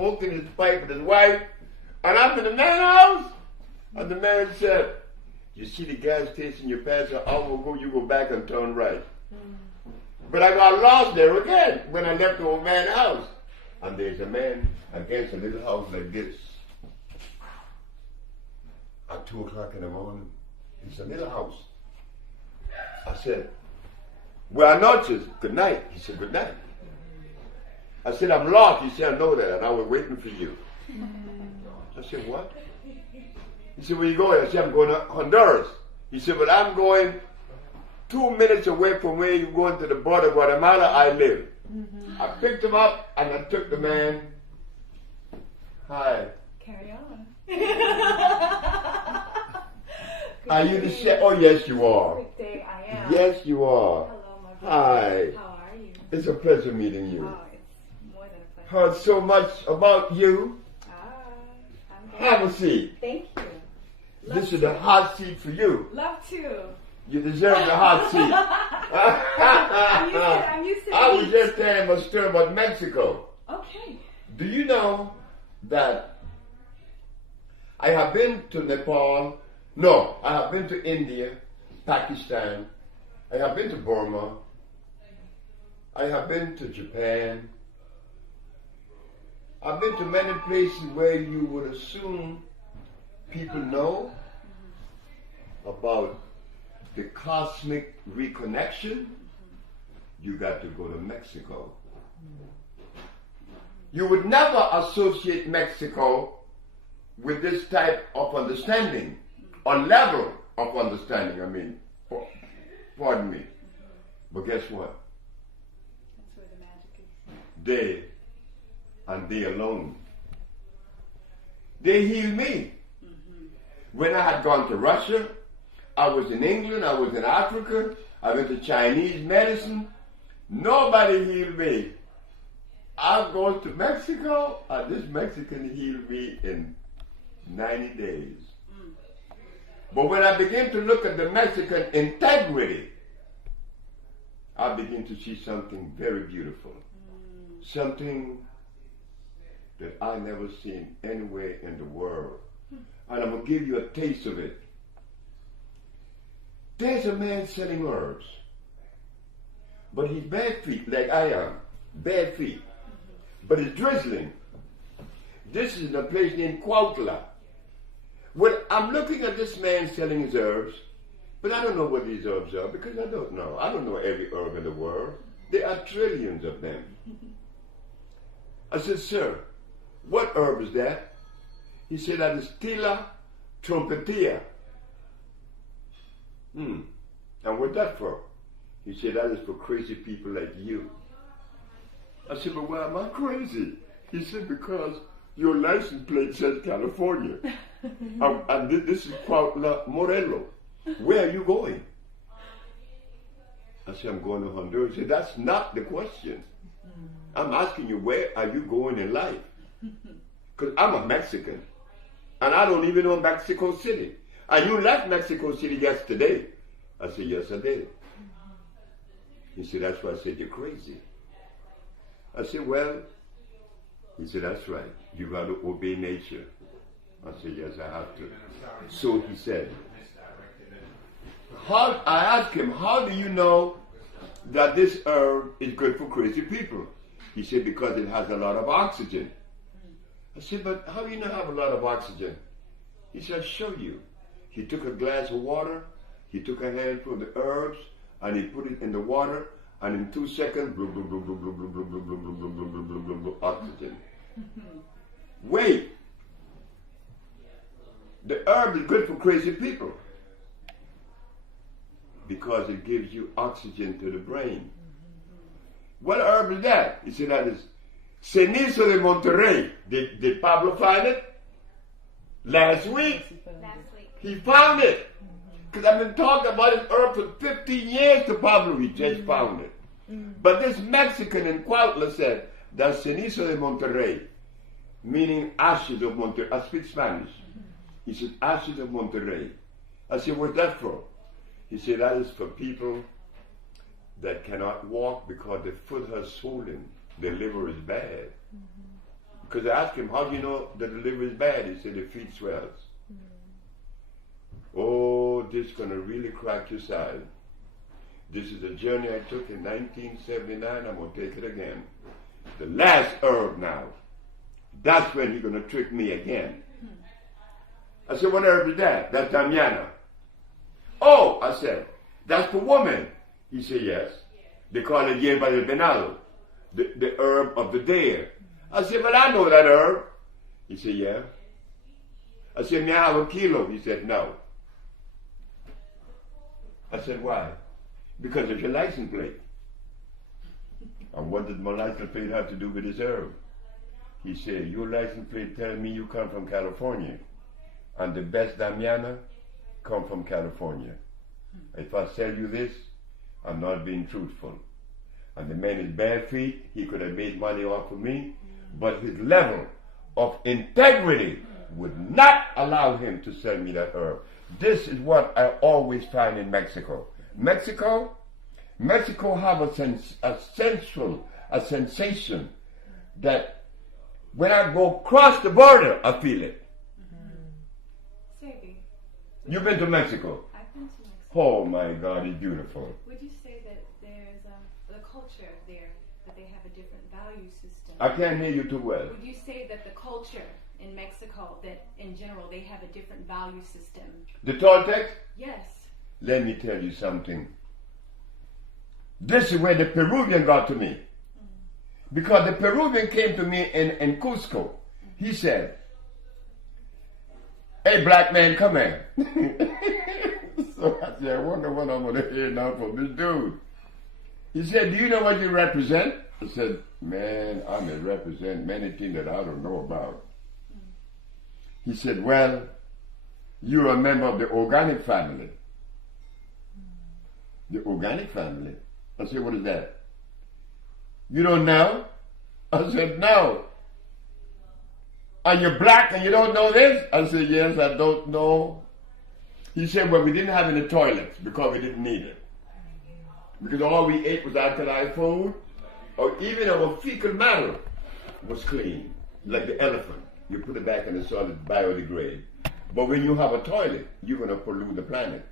smoking his pipe with his wife. And I'm in the man's house. And the man said, you see the gas station you passed an hour ago, you go back and turn right. But I got lost there again when I left the old man's house. And there's a man against a little house like this. At 2 o'clock in the morning, it's a little house. I said, buenas noches, good night. He said, good night. I said, I'm lost. He said, I know that, and I was waiting for you. I said, what? He said, where you going? I said, I'm going to Honduras. He said, well, I'm going 2 minutes away from where you're going to the border of Guatemala I live. I picked him up, and I took the man. Hi. Carry on. Are you the chef? Oh, yes, you are. Good day, I am. Yes, you are. Hello, my brother. Hi. How are you? It's a pleasure meeting you. Oh, it's more than a pleasure. Heard so much about you. I'm good. Have a seat. Thank you. This is the hot seat for you. Love to. You deserve the hot seat. I'm used to I was just telling my story about Mexico. Okay. Do you know that I have been to Nepal? No, I have been to India, Pakistan. I have been to Burma. I have been to Japan. I've been to many places where you would assume people know about the cosmic reconnection. You got to go to Mexico. You would never associate Mexico with this type of understanding, or level of understanding, I mean, pardon me. But guess what? That's where the magic is. They, and they alone, they healed me. When I had gone to Russia, I was in England, I was in Africa, I went to Chinese medicine, nobody healed me. I go to Mexico, and this Mexican healed me in 90 days. But when I begin to look at the Mexican integrity, I begin to see something very beautiful. Something that I never seen anywhere in the world. And I'm going to give you a taste of it. There's a man selling herbs. But he's bare feet, like I am. Bare feet. But it's drizzling. This is a place named Cuautla. Well, I'm looking at this man selling his herbs, but I don't know what these herbs are because I don't know. I don't know every herb in the world. There are trillions of them. I said, sir, what herb is that? He said, that is Tila trompetia. And what's that for? He said, that is for crazy people like you. I said, but why am I crazy? He said, because your license plate says California. And this is Cuautla, Morelos. Where are you going? I said, I'm going to Honduras. He said, that's not the question. I'm asking you, where are you going in life? Because I'm a Mexican. And I don't even know Mexico City. And you left Mexico City yesterday. I said, yes, I did. He said, that's why I said you're crazy. I said, well, he said, that's right. You got to obey nature. I said, yes, I have to. So he said, I asked him, how do you know that this herb is good for crazy people? He said, because it has a lot of oxygen. I said, but how do you know have a lot of oxygen? He said, I'll show you. He took a glass of water, he took a handful of the herbs, and he put it in the water, and in 2 seconds, oxygen. Wait. The herb is good for crazy people because it gives you oxygen to the brain. What herb is that? He said that is cenizo de Monterrey. Did Pablo find it? Last week? He found it. Because I've been talking about this herb for 15 years to Pablo. He just found it. But this Mexican in Cuautla said, that's cenizo de Monterrey, meaning ashes of Monterrey. I speak Spanish. He said, ashes of Monterrey. I said, what's that for? He said, that is for people that cannot walk because the foot has swollen. The liver is bad. Because I asked him, how do you know the liver is bad? He said, the feet swells. Oh, this is going to really crack your side. This is a journey I took in 1979. I'm going to take it again. The last herb now. That's when he's going to trick me again. I said, what herb is that? That's Damiana. Oh, I said, that's for women. He said, yes. They call it hierba del venado, the herb of the deer. I said, well, I know that herb. He said, yeah. I said, may I have a kilo? He said, no. I said, why? Because of your license plate. And what did my license plate have to do with this herb? He said, your license plate tells me you come from California. And the best Damiana come from California. If I sell you this, I'm not being truthful. And the man is bare feet, he could have made money off of me, but his level of integrity would not allow him to sell me that herb. This is what I always find in Mexico. Mexico have a sensation that when I go across the border, I feel it. Sebi. You've been to Mexico? I've been to Mexico. Oh my God, it's beautiful. Would you say that there's the culture there, that they have a different value system? I can't hear you too well. Would you say that the culture in Mexico, that in general they have a different value system? The Toltecs? Yes. Let me tell you something. This is where the Peruvian got to me. Because the Peruvian came to me in Cusco. He said, hey, black man, come here. So I said, I wonder what I'm going to hear now from this dude. He said, do you know what you represent? I said, man, I may represent many things that I don't know about. He said, well, you're a member of the organic family. The organic family? I said, what is that? You don't know? I said, no. Are you black and you don't know this? I said, yes, I don't know. He said, well, we didn't have any toilets because we didn't need it. Because all we ate was alkali food, or even our fecal matter was clean, like the elephant. You put it back in the solid biodegrade. But when you have a toilet, you're going to pollute the planet.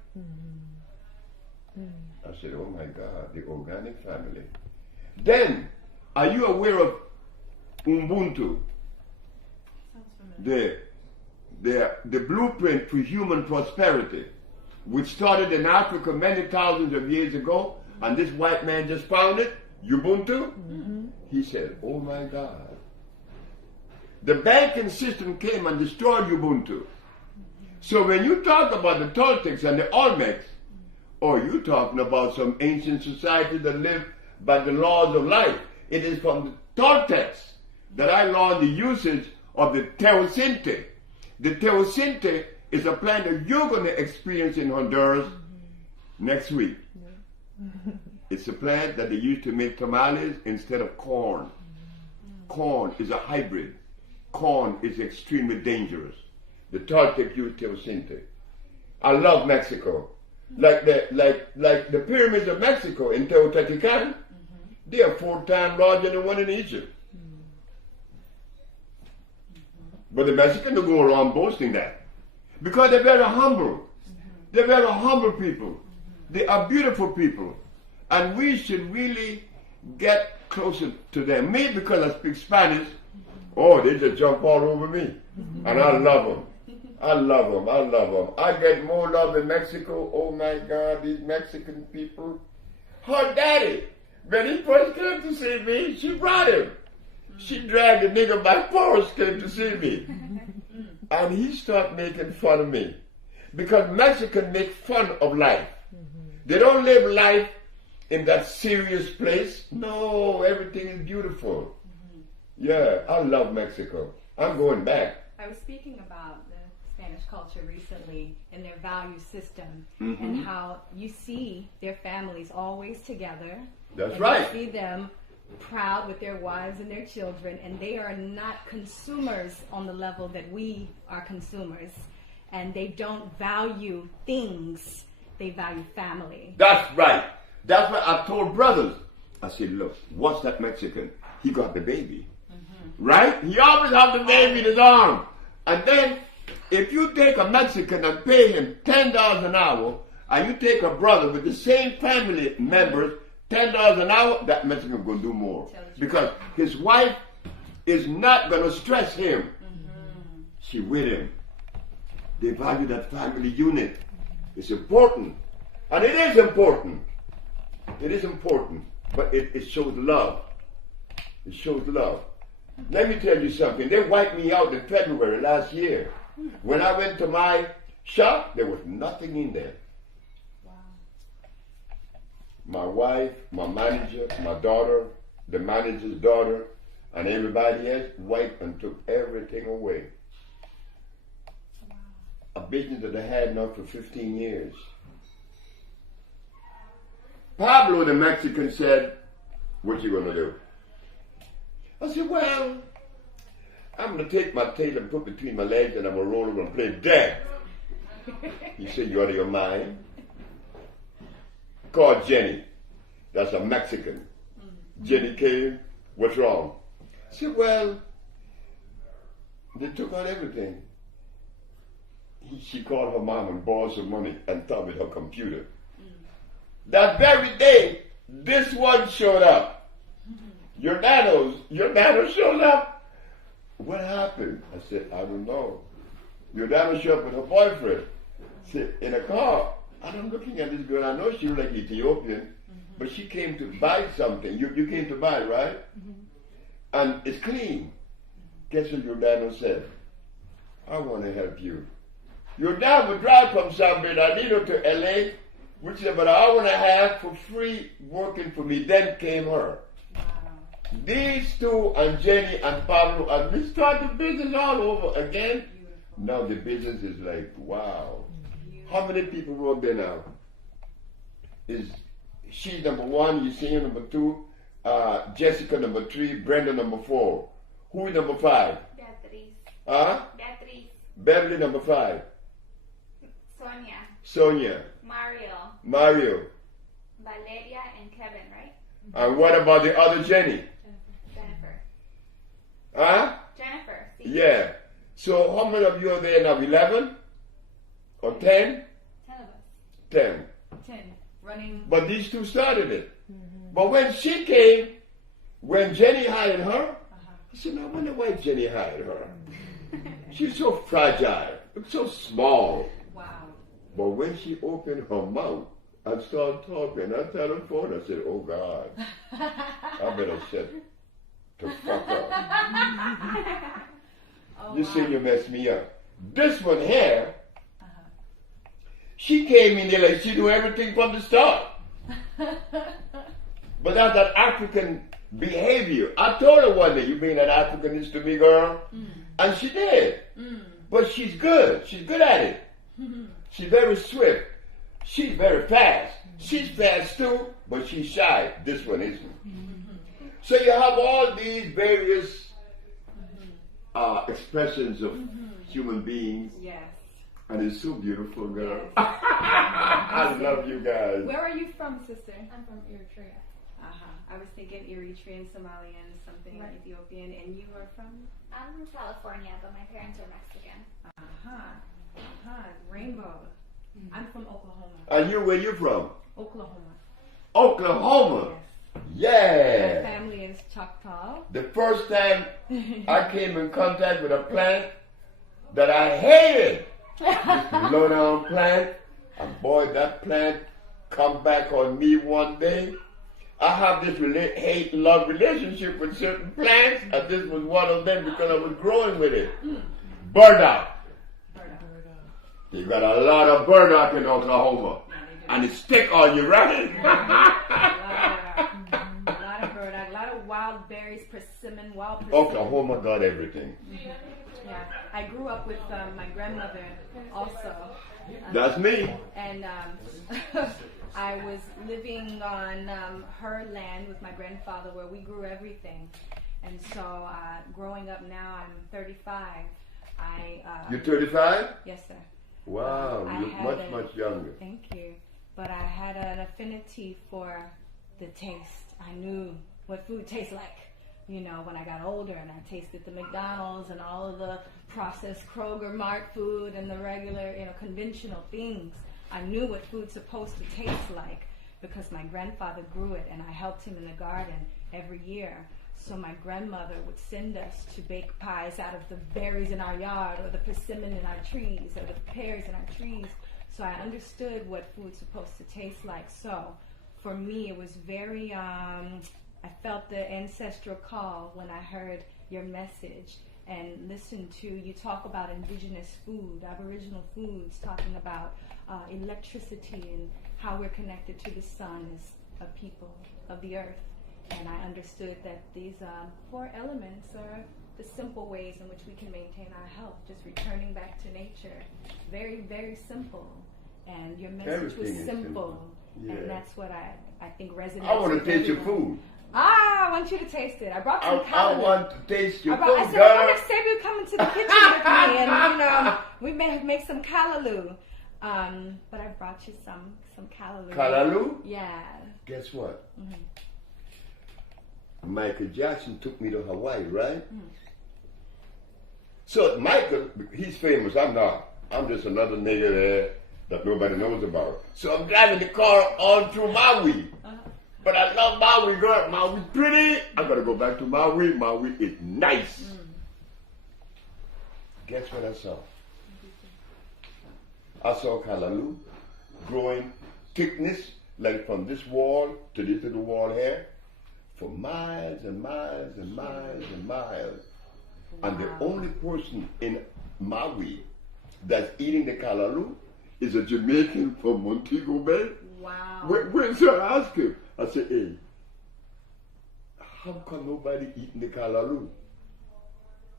I said, oh my God, the organic family. Then, are you aware of Ubuntu? The blueprint for human prosperity, which started in Africa many thousands of years ago, and this white man just found it, Ubuntu. He said, oh my God. The banking system came and destroyed Ubuntu. So when you talk about the Toltecs and the Olmecs, or you talking about some ancient society that lived by the laws of life, it is from the Toltecs that I learned the usage of the teosinte. The teosinte is a plant that you're going to experience in Honduras next week. It's a plant that they use to make tamales instead of corn. Corn is a hybrid. Corn is extremely dangerous. The Toltec use teosinte. I love Mexico. Like the pyramids of Mexico in Teotihuacan, they are 4 times larger than one in Egypt. But the Mexicans don't go around boasting that. Because they're very humble. They're very humble people. They are beautiful people. And we should really get closer to them. Me, because I speak Spanish, oh, they just jump all over me. And I love them. I love them. I love them. I get more love in Mexico. Oh my God, these Mexican people. Her daddy, when he first came to see me, she brought him. She dragged the nigga by force, came to see me. And he started making fun of me. Because Mexicans make fun of life. They don't live life in that serious place. No, everything is beautiful. Yeah, I love Mexico. I'm going back. I was speaking about the Spanish culture recently and their value system and how you see their families always together. That's right. You see them proud with their wives and their children, and they are not consumers on the level that we are consumers. And they don't value things, they value family. That's right. That's what I told brothers. I said, look, what's that Mexican? He got the baby. Right? He always have the baby in his arms. And then, if you take a Mexican and pay him $10 an hour, and you take a brother with the same family members, $10 an hour, that Mexican going to do more. Because his wife is not going to stress him. Mm-hmm. She with him. They value that family unit. It's important. And it is important. It is important. But it shows love. It shows love. Let me tell you something. They wiped me out in February last year. When I went to my shop, there was nothing in there. Wow. My wife, my manager, my daughter, the manager's daughter, and everybody else wiped and took everything away. Wow. A business that I had now for 15 years. Pablo, the Mexican, said, "What you gonna do?" I said, "Well, I'm going to take my tail and put between my legs and I'm going to roll over and play dead." He said, "You out of your mind?" Called Jenny. That's a Mexican. Jenny came. "What's wrong?" I said, "Well, they took out everything." She called her mom and borrowed some money and taught me her computer. That very day, this one showed up. Your nano showed up. "What happened?" I said, "I don't know." Your nano showed up with her boyfriend. Said, in a car. And I'm looking at this girl. I know she was like Ethiopian, but she came to buy something. You came to buy, right? And it's clean. Guess what your nano said? "I want to help you." Your dad would drive from San Bernardino to LA, which is about an hour and a half for free working for me. Then came her. These two and Jenny and Pablo and we started the business all over again. Beautiful. Now the business is like, wow. Beautiful. How many people work there now? Is she number 1, you see her number 2, Jessica number 3, Brenda number 4. Who is number 5? Beatriz. Beatriz. Beverly number 5. Sonia. Mario. Valeria and Kevin, right? And what about the other Jenny? Jennifer. Yeah. So how many of you are there now? 11? Or 10? 10 of us. 10. Running. But these two started it. Mm-hmm. But when she came, when Jenny hired her, I said, "No, I wonder why Jenny hired her." She's so fragile, so small. Wow. But when she opened her mouth and started talking, I tell her phone, I said, "Oh God, I better shut to fuck up." Oh, This senior messed me up. This one here, she came in there like she knew everything from the start. But that's that African behavior. I told her one day, "You being an Africanist to me, girl?" And she did. But she's good. She's good at it. She's very swift. She's very fast. She's fast too, but she's shy. This one isn't. So you have all these various expressions of human beings. Yes. And it's so beautiful, girl. Yes. I love you guys. Where are you from, sister? I'm from Eritrea. I was thinking Eritrean, Somalian, something like Ethiopian. And you are from? I'm from California, but my parents are Mexican. Rainbow. I'm from Oklahoma. And you, where you from? Oklahoma. Oklahoma. Yes. My family is Choctaw. The first time I came in contact with a plant that I hated, this low down plant, and boy, that plant come back on me one day. I have this hate-love relationship with certain plants, and this was one of them because I was growing with it. Burdock. You got a lot of burdock in Oklahoma, and it stick on you, right? A lot of burdock, a lot of wild berries, persimmon, wild persimmon. Oklahoma got everything. Yeah, I grew up with my grandmother also. That's me. And I was living on her land with my grandfather where we grew everything. And so growing up now, I'm 35. You're 35? Yes, sir. Wow, you look much younger. Thank you. But I had an affinity for the taste. I knew what food tastes like. You know, when I got older and I tasted the McDonald's and all of the processed Kroger Mart food and the regular, you know, conventional things, I knew what food's supposed to taste like because my grandfather grew it and I helped him in the garden every year. So my grandmother would send us to bake pies out of the berries in our yard or the persimmon in our trees or the pears in our trees. So I understood what food's supposed to taste like. So for me, it was very, I felt the ancestral call when I heard your message and listened to you talk about indigenous food, Aboriginal foods, talking about electricity and how we're connected to the sun as a people of the earth. And I understood that these 4 elements are the simple ways in which we can maintain our health, just returning back to nature. Very, very simple. And your message was simple. Yeah. And that's what I think resonates. I want to taste your everyone. food. I want you to taste it. I brought some callaloo. I want to taste your food, I said, girl. I wonder if Sebi would come into the kitchen with me and, you know, we may make some callaloo. But I brought you some callaloo. Callaloo? Yeah. Guess what? Michael Jackson took me to Hawaii, right? So Michael, he's famous. I'm not. I'm just another nigga there that nobody knows about. So I'm driving the car on through Maui. But I love Maui, girl. Maui's pretty. I gotta go back to Maui. Maui is nice. Guess what I saw? I saw callaloo growing thickness, like from this wall to this little wall here, for miles and miles and miles and miles. Wow. And the only person in Maui that's eating the callaloo is a Jamaican from Montego Bay. Wow. So I asked him, I said, hey, how come nobody eating the callaloo?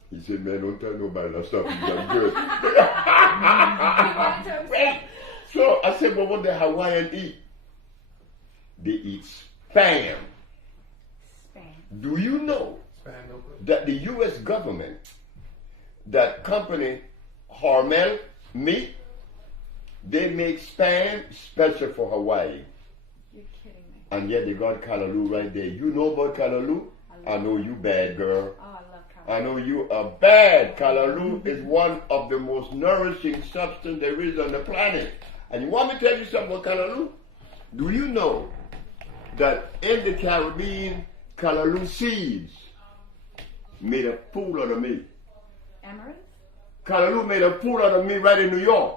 He said, man, don't tell nobody that stuff is that good. So I said, well, what the Hawaiian eat? They eat Spam. Do you know that the U.S. government, that company Hormel meat, they make Spam special for Hawaii. You're kidding me. And yet they got callaloo right there. You know about callaloo? I know you bad, girl. Oh, I love callaloo. I know you are bad. Callaloo is one of the most nourishing substance there is on the planet. And you want me to tell you something about callaloo? Do you know that in the Caribbean, callaloo seeds made a fool out of me? Amaranth? Callaloo made a fool out of me right in New York.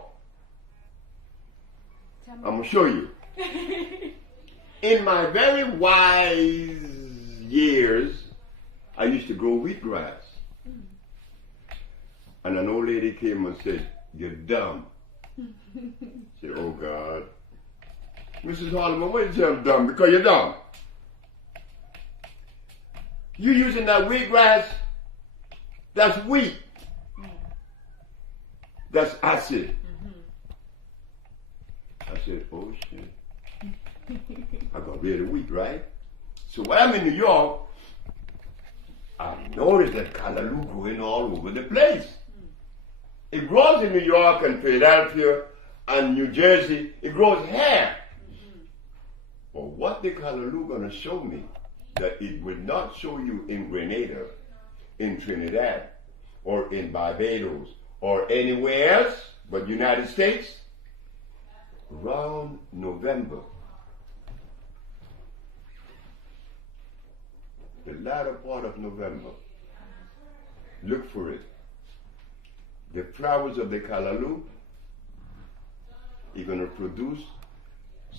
I'm going to show you. In my very wise years, I used to grow wheatgrass. And an old lady came and said, you're dumb. I said, oh God. Mrs. Holloman, why did you say I'm dumb? Because you're dumb. You using that wheatgrass, that's wheat. That's acid. I said, oh shit. I got rid of wheat, right? So when I'm in New York, I noticed that callaloo growing all over the place. It grows in New York and Philadelphia and New Jersey. It grows here. But what the callaloo gonna show me that it would not show you in Grenada, in Trinidad, or in Barbados, or anywhere else but United States? Around November, the latter part of November, look for it. The flowers of the callaloo are going to produce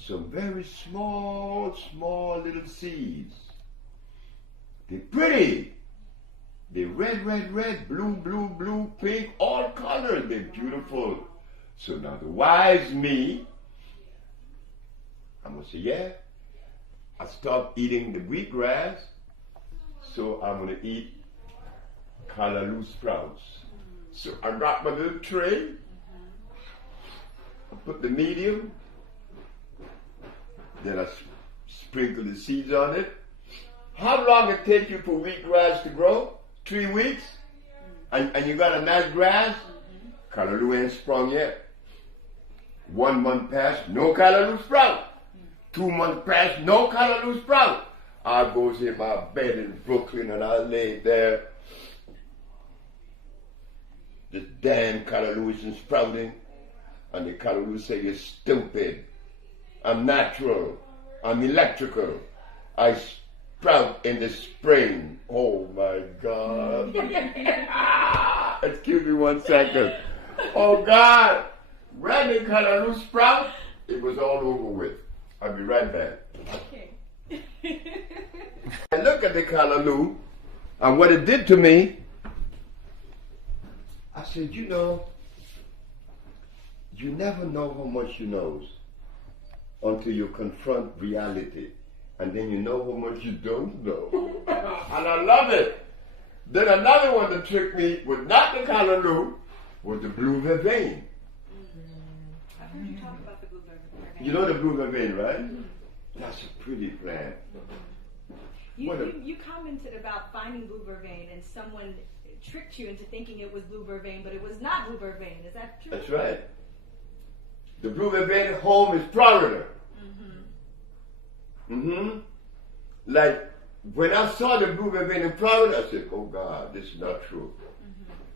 some very small little seeds. They're pretty. They're red, blue, pink, all colors. They're beautiful. So now the wise me, I'm going to say, yeah, I stopped eating the wheatgrass, so I'm going to eat callaloo sprouts. So I got my little tray, I put the medium, then I sprinkle the seeds on it. How long it take you for wheatgrass to grow? 3 weeks? And you got a nice grass? Callaloo ain't sprung yet. 1 month passed, no callaloo sprout. 2 months passed, no callaloo sprout. I goes in my bed in Brooklyn and I lay there. This damn callaloo isn't sprouting. And the callaloo say, you're stupid. I'm natural. I'm electrical. I sprout in the spring. Oh my God. Excuse me 1 second. Oh God. When the callaloo sprout, it was all over with. I'll be right back. Okay. I look at the callaloo and what it did to me, I said, you know, you never know how much you know until you confront reality. And then you know how much you don't know. And I love it. Then another one that tricked me was not the callaloo, was the blue vervain. I've heard you talk about the blue vervain. You know the blue vervain, right? That's a pretty plant. You commented about finding blue vervain and someone tricked you into thinking it was blue vervain, but it was not blue vervain. Is that true? That's right. The blue vervain home is Florida. Like when I saw the blue vervain in Florida, I said, oh God, this is not true.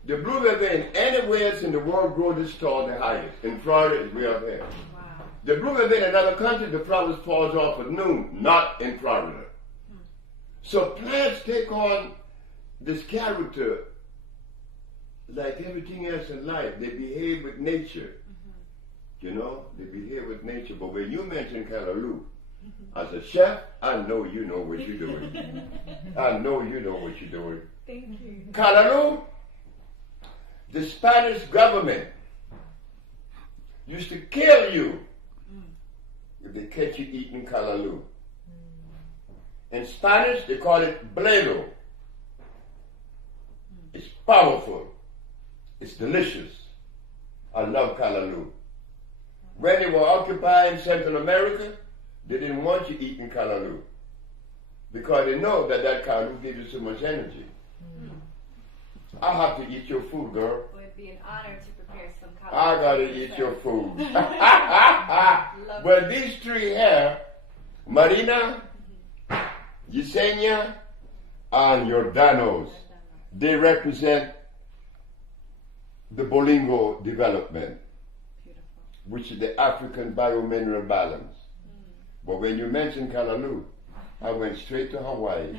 The blue vervain anywhere else in the world grow this tall the highest. In Florida, it's way up there. Wow. The blue vervain in other countries, the flowers falls off at noon, not in Florida. So plants take on this character like everything else in life. They behave with nature. You know, they behave with nature. But when you mention callaloo, as a chef, I know you know what you're doing. I know you know what you're doing. Thank you. Callaloo, the Spanish government used to kill you if they catch you eating callaloo. In Spanish, they call it bledo. It's powerful. It's delicious. I love callaloo. When they were occupying Central America, they didn't want you eating callaloo because they know that callaloo gives you so much energy. I have to eat your food, girl. Well, it'd be an honor to prepare some callaloo. I gotta eat your food. Well, these three here, Marina, Yesenia, and Jordanos, they represent the Bolingo development, which is the African biomineral balance. But when you mentioned callaloo, I went straight to Hawaii.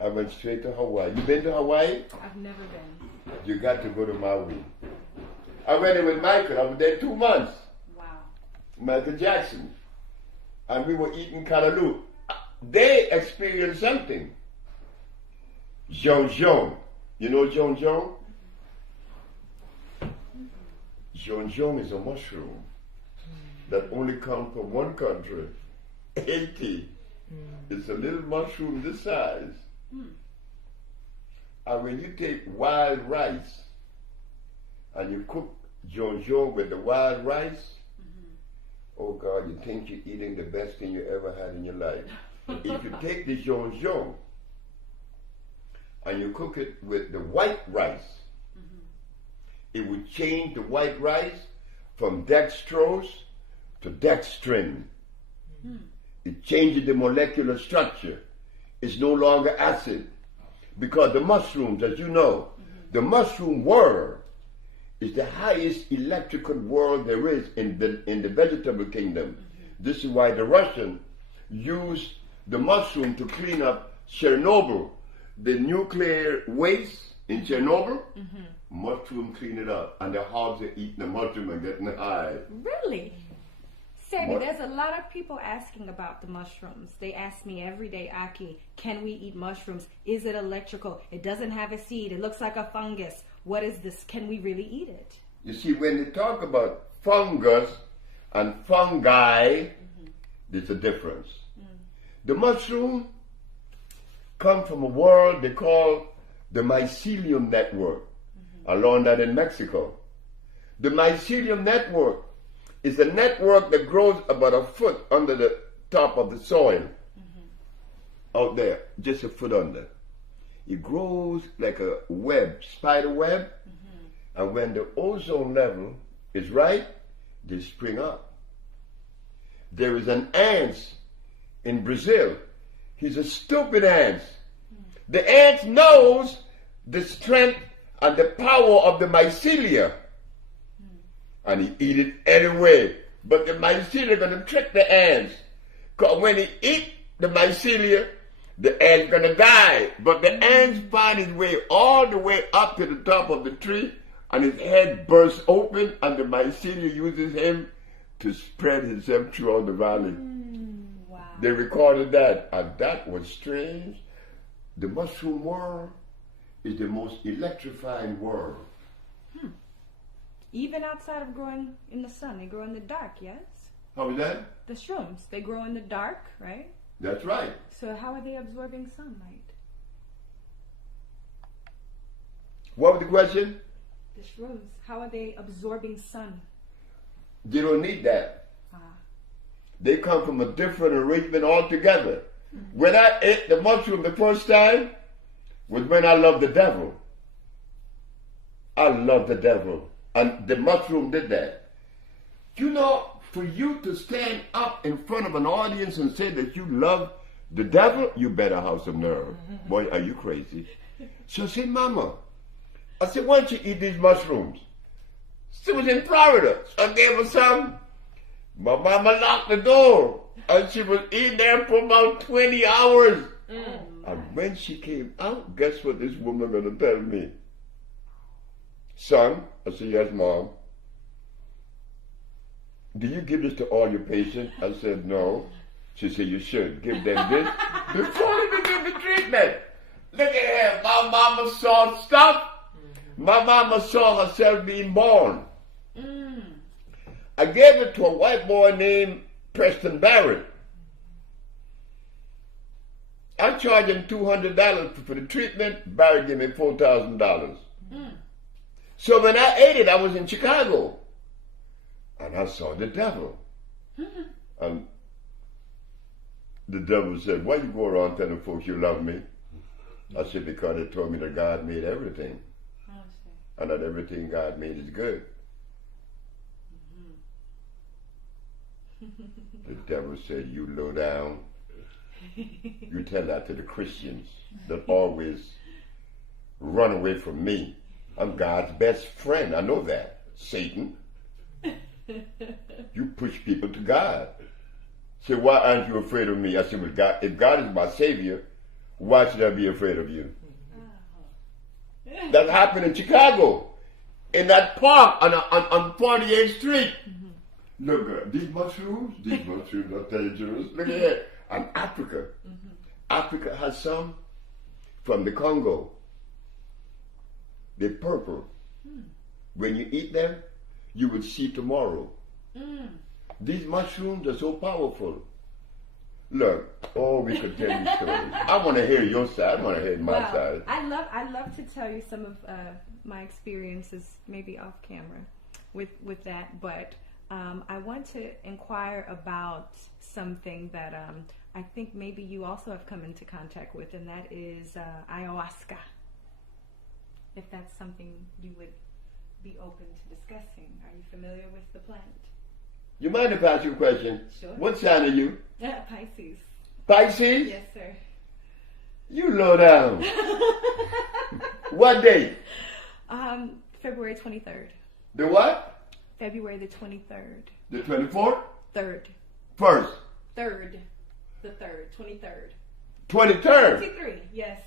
I went straight to Hawaii. You been to Hawaii? I've never been. You got to go to Maui. I went there with Michael. I was there 2 months. Wow. Michael Jackson. And we were eating callaloo. They experienced something. Jonjon. You know jonjon? Jonjon is a mushroom that only comes from one country, Haiti. It's a little mushroom this size. And when you take wild rice and you cook jonjon with the wild rice, oh God, you think you're eating the best thing you ever had in your life. If you take the jonjon and you cook it with the white rice, it would change the white rice from dextrose to dextrin. It changes the molecular structure. It's no longer acid. Because the mushrooms, as you know, the mushroom world is the highest electrical world there is in the vegetable kingdom. This is why the Russians used the mushroom to clean up Chernobyl. The nuclear waste in Chernobyl, mushroom clean it up. And the hogs are eating the mushroom and getting high. Really? Sebi, there's a lot of people asking about the mushrooms. They ask me every day, Ahki, can we eat mushrooms? Is it electrical? It doesn't have a seed. It looks like a fungus. What is this? Can we really eat it? You see, when they talk about fungus and fungi, there's a difference. The mushroom comes from a world they call the mycelium network. I learned that in Mexico. The mycelium network is a network that grows about a foot under the top of the soil. Out there, just a foot under. It grows like a web, spider web, and when the ozone level is right, they spring up. There is an ant in Brazil. He's a stupid ant. The ant knows the strength and the power of the mycelia. And he eat it anyway. But the mycelia are going to trick the ants. Because when he eat the mycelia, the ant's going to die. But the ants find his way all the way up to the top of the tree, and his head bursts open, and the mycelia uses him to spread himself throughout the valley. Wow. They recorded that, and that was strange. The mushroom world is the most electrifying world. Even outside of growing in the sun, they grow in the dark, yes? How is that? The shrooms, they grow in the dark, right? That's right. So how are they absorbing sunlight? What was the question? The shrooms, how are they absorbing sun? They don't need that. They come from a different arrangement altogether. When I ate the mushroom the first time was when I loved the devil. I love the devil. And the mushroom did that. You know, for you to stand up in front of an audience and say that you love the devil, you better have some nerve. Boy, are you crazy? So I said, Mama, I said, why don't you eat these mushrooms? She was in Florida. So I gave her some. My mama locked the door. And she was in there for about 20 hours. And when she came out, guess what this woman gonna tell me? Son, I said, yes, Mom. Do you give this to all your patients? I said, no. She said, you should give them this before they begin the treatment. Look at her. My mama saw stuff. My mama saw herself being born. I gave it to a white boy named Preston Barrett. I charged him $200 for the treatment. Barrett gave me $4,000. So when I ate it, I was in Chicago. And I saw the devil. And the devil said, why you go around telling folks you love me? I said, because they told me that God made everything. And that everything God made is good. The devil said, you low down. You tell that to the Christians that always run away from me. I'm God's best friend. I know that. Satan. You push people to God. Say, why aren't you afraid of me? I said, well, God, if God is my Savior, why should I be afraid of you? That happened in Chicago. In that park on 48th Street. Look, these mushrooms are dangerous. Look at that. And Africa. Africa has some from the Congo. They're purple. When you eat them, you will see tomorrow. These mushrooms are so powerful. Look, we could tell you stories. I want to hear your side. I want to hear my side. I'd love to tell you some of my experiences, maybe off camera, with that. But I want to inquire about something that I think maybe you also have come into contact with, and that is ayahuasca. If that's something you would be open to discussing. Are you familiar with the plant? You mind if I ask you a question? Sure. What sign are you? Pisces. Pisces? Yes, sir. You low down. What date? February 23rd. The what? February the 23rd. The 24th? Third. First. Third. The third. 23rd. 23rd? 23, yes.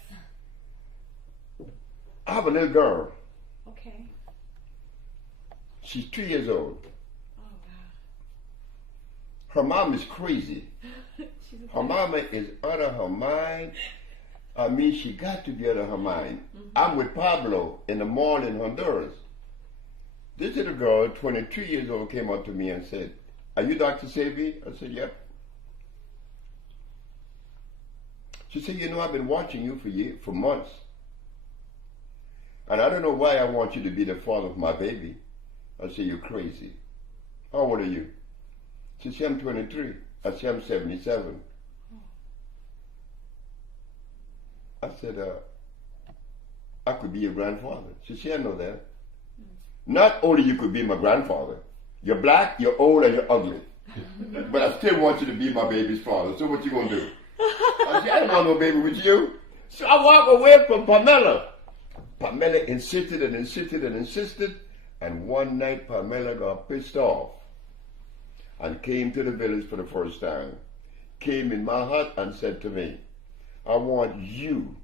I have a little girl. Okay. She's 3 years old. Oh, wow. Her mom is crazy. Her mama is out of her mind. I mean, she got to be out of her mind. I'm with Pablo in the mall in Honduras. This little girl, 23 years old, came up to me and said, are you Dr. Sebi? I said, yep. She said, you know, I've been watching you for months. And I don't know why I want you to be the father of my baby. I said, you're crazy. How old are you? She said, I'm 23. I said, I'm 77. I said, I could be your grandfather. She said, I know that. Not only you could be my grandfather, you're black, you're old, and you're ugly. But I still want you to be my baby's father. So what you gonna do? I said, I don't want no baby with you. So I walk away from Pamela. Pamela insisted and insisted and insisted. And one night Pamela got pissed off and came to the village for the first time. Came in my hut and said to me, I want you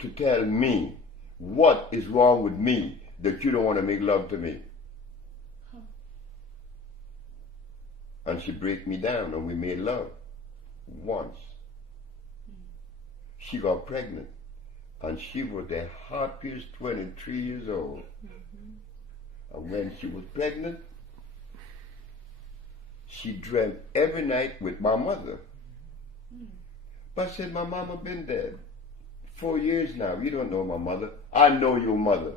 to tell me what is wrong with me that you don't want to make love to me. And she broke me down and we made love once. She got pregnant and she was the happiest 23 years old. And when she was pregnant, she dreamt every night with my mother. But I said, my mama been dead 4 years now. You don't know my mother. I know your mother.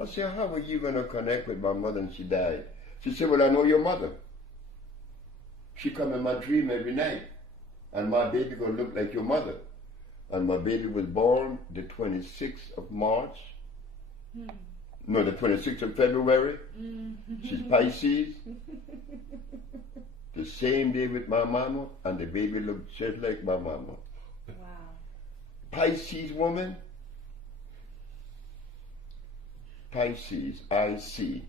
I said, how are you going to connect with my mother and she died? She said, well, I know your mother. She come in my dream every night. And my baby going to look like your mother. And my baby was born the 26th of March. No, the 26th of February. She's Pisces. The same day with my mama, and the baby looked just like my mama. Wow. Pisces woman. Pisces, I see.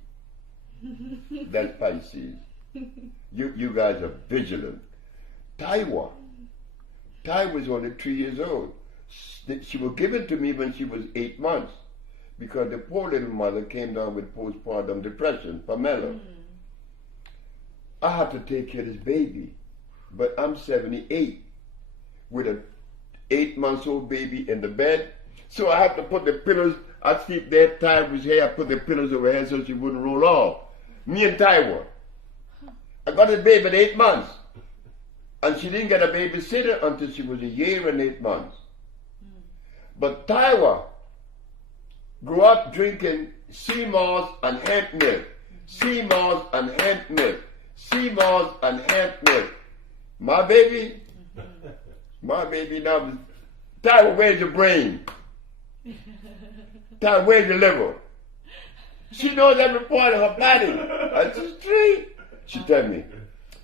That's Pisces. You guys are vigilant. Taiwa was only 3 years old. She was given to me when she was 8 months because the poor little mother came down with postpartum depression, Pamela. I had to take care of this baby, but I'm 78 with an 8-month-old baby in the bed, so I have to put the pillows. I sleep there, tied with hair. I put the pillows over her head so she wouldn't roll off. Me and Taiwan. I got a baby at 8 months, and she didn't get a babysitter until she was 1 year and 8 months. But Taiwan grew up drinking sea moss and hemp milk, sea moss and hemp milk, sea moss and hemp milk. My baby now, Taiwan, where's your brain? Taiwan, where's your liver? She knows every part of her body. That's just straight. She tell me,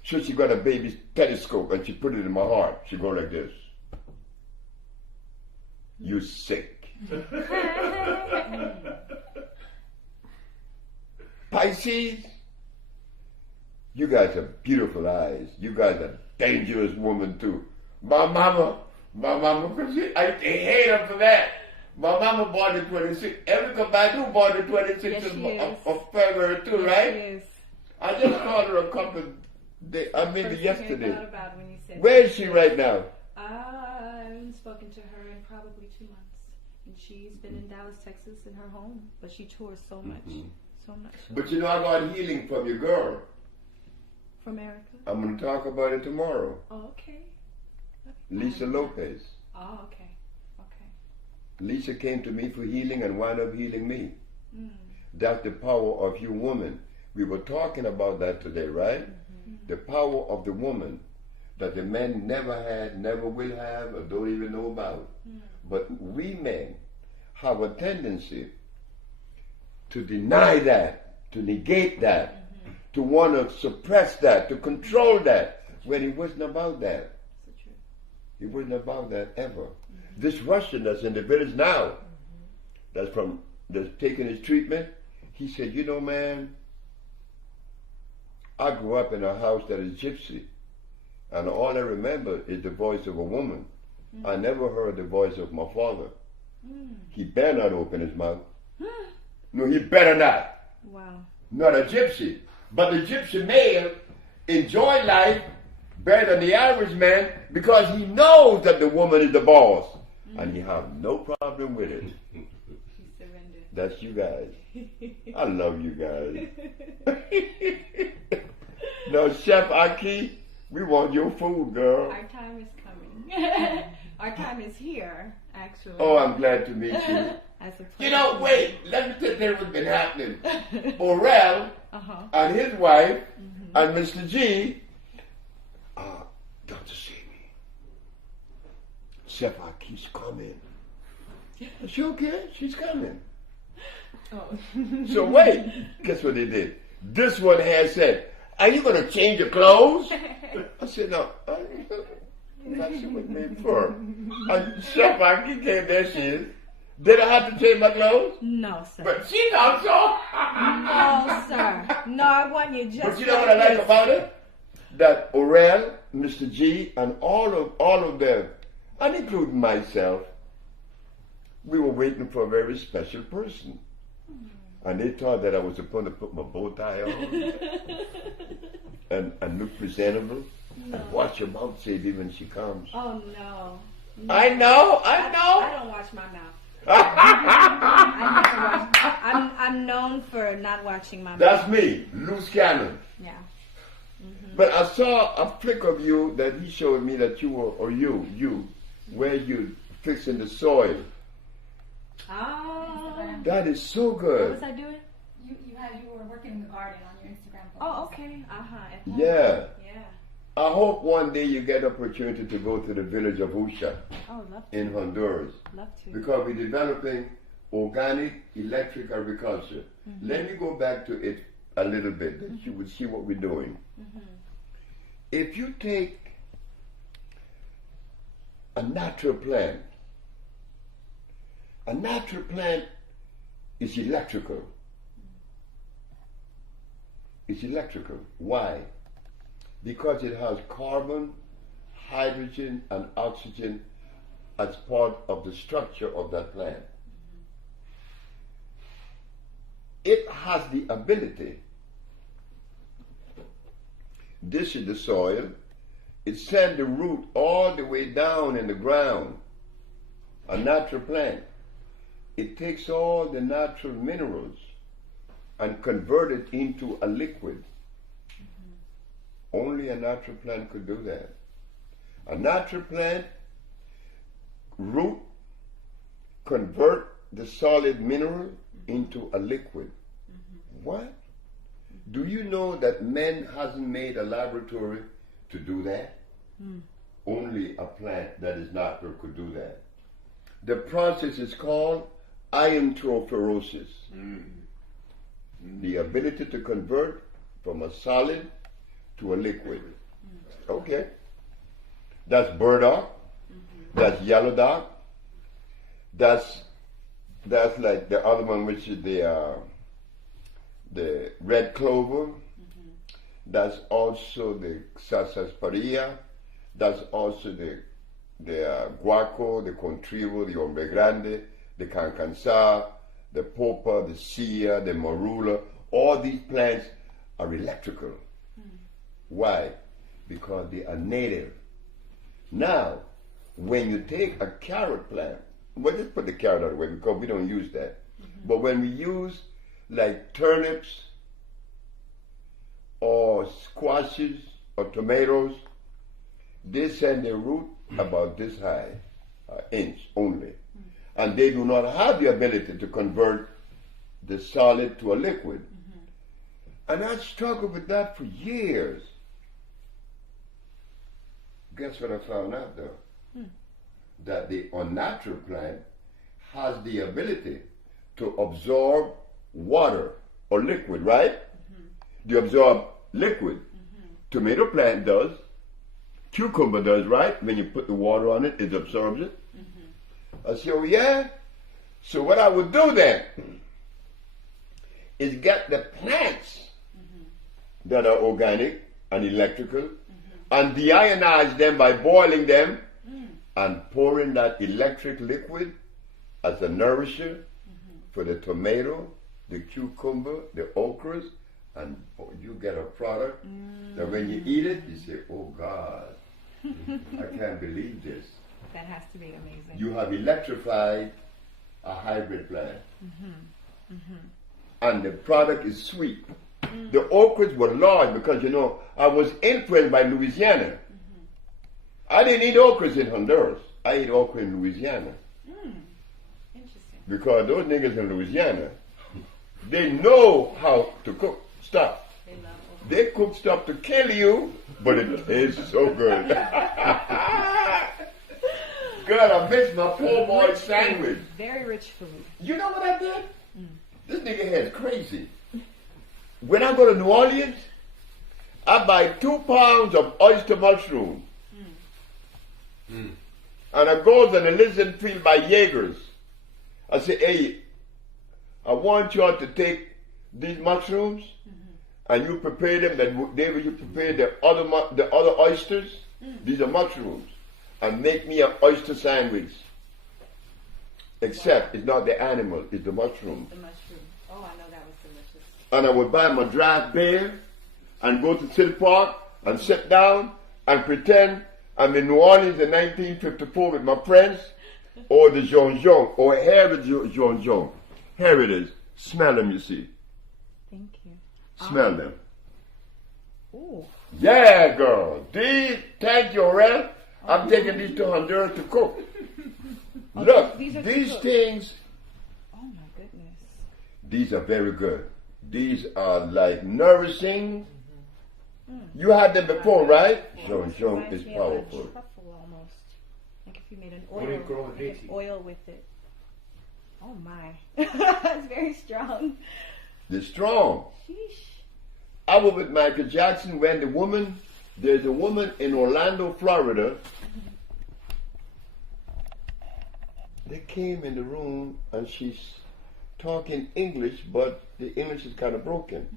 so she got a baby's telescope and she put it in my heart. She go like this. You sick. Pisces, you guys have beautiful eyes. You guys are dangerous woman too. My mama, I hate her for that. My mama born the 26th. Erica Badu born the 26th of February too, right? Yes. I just called her a couple days, maybe yesterday. About when you said where is she right now? I haven't spoken to her in probably 2 months. And she's been in Dallas, Texas in her home. But she tours so much. So much. But you know, I got healing from your girl. From America? I'm going to talk about it tomorrow. Oh, okay. Lisa Lopez. Oh, okay. Okay. Lisa came to me for healing and wound up healing me. That's the power of you woman. We were talking about that today, right? The power of the woman that the men never had, never will have, or don't even know about. But we men have a tendency to deny that, to negate that, to want to suppress that, to control that, when it wasn't about that. It wasn't about that ever. This Russian that's in the village now, that's taking his treatment, he said, you know, man, I grew up in a house that is gypsy, and all I remember is the voice of a woman. I never heard the voice of my father. He better not open his mouth. No, he better not. Wow. Not a gypsy. But the gypsy male enjoy life better than the Irish man because he knows that the woman is the boss. And he have no problem with it. He surrendered. That's you guys. I love you guys. Now, Chef Ahki, we want your food, girl. Our time is coming. Our time is here, actually. Oh, I'm glad to meet you. As a You know, wait, let me tell you what's been happening. Orel and his wife and Mr. G, Dr.Sebi, Chef Ahki's coming. She okay? She's coming. Oh. So wait, guess what they did? This one has said, are you going to change your clothes? I said, no. That's what made for. And Chef Aki came there, she is. Did I have to change my clothes? No, sir. But she thought so. No, sir. No, I want you just. But you know what I like about it? That Orel, Mr. G, and all of them, and including myself, we were waiting for a very special person. And they thought that I was supposed to put my bow tie on and look presentable. No. And watch your mouth, Sebi, when she comes. Oh, no. I know. I don't watch my mouth. I'm known for not watching my mouth. That's me, loose cannon. Yeah. Mm-hmm. But I saw a flick of you that he showed me that you were, or you, where you fixing the soil. Oh. That is so good. What was I doing? You were working in the garden on your Instagram post. Oh, okay. Yeah. Yeah. I hope one day you get opportunity to go to the village of Usha in Honduras. Love to. Because we're developing organic electric agriculture. Mm-hmm. Let me go back to it a little bit, that you would see what we're doing. Mm-hmm. If you take a natural plant is electrical. It's electrical. Why? Because it has carbon, hydrogen, and oxygen as part of the structure of that plant. It has the ability. This is the soil. It sends the root all the way down in the ground. A natural plant. It takes all the natural minerals and convert it into a liquid. Only a natural plant could do that. A natural plant root convert the solid mineral into a liquid. What? Do you know that man hasn't made a laboratory to do that? Only a plant that is natural could do that. The process is called iontrophoresis. The ability to convert from a solid to a liquid. Okay. That's burdock. That's yellow dock. That's like the other one, which is the red clover. That's also the sarsaparilla. That's also the guaco, the contrivo, the hombre grande, the cancansa, the popa, the sia, the marula. All these plants are electrical. Why? Because they are native. Now, when you take a carrot plant, well, just put the carrot out of the way because we don't use that. But when we use like turnips or squashes or tomatoes, they send their root about this high, inch only. And they do not have the ability to convert the solid to a liquid. And I struggled with that for years. Guess what I found out though? That the unnatural plant has the ability to absorb water or liquid, right? They absorb liquid. Tomato plant does. Cucumber does, right? When you put the water on it, it absorbs it. I said, oh yeah? So what I would do then is get the plants that are organic and electrical and deionize them by boiling them and pouring that electric liquid as a nourisher for the tomato, the cucumber, the okras, and you get a product that when you eat it, you say, oh God, I can't believe this. That has to be amazing. You have electrified a hybrid plant. And the product is sweet. The okras were large because, you know, I was influenced by Louisiana. I didn't eat okras in Honduras. I ate okra in Louisiana. Interesting. Because those niggas in Louisiana, they know how to cook stuff. They love okra. They cook stuff to kill you, but it tastes so good. God, I missed my poor boy sandwich. Very rich food. You know what I did? This nigga head's crazy. When I go to New Orleans, I buy 2 pounds of oyster mushroom. And I goes and I listen field by Jaegers. I say, hey, I want you all to take these mushrooms and you prepare them. Then David, you prepare the other oysters. These are mushrooms, and make me an oyster sandwich. Except it's not the animal, it's the mushroom. The mushroom. Oh, I know that was delicious. And I would buy my draft beer and go to City Park and sit down and pretend I'm in New Orleans in 1954 with my friends, or the Jean Jean, or here is Jean Jean. Here it is. Smell them, you see. Thank you. Smell them. Ooh. Yeah, girl. Thank you, Aurel. I'm taking these to Honduras to cook. Look, these things. Oh my goodness. These are very good. These are like nourishing. You had them before, right? Jean is powerful. Truffle almost. Like if you made an oil with it. Oh my. It's very strong. They're strong. Sheesh. I was with Michael Jackson when there's a woman in Orlando, Florida. They came in the room and she's talking English, but the English is kind of broken.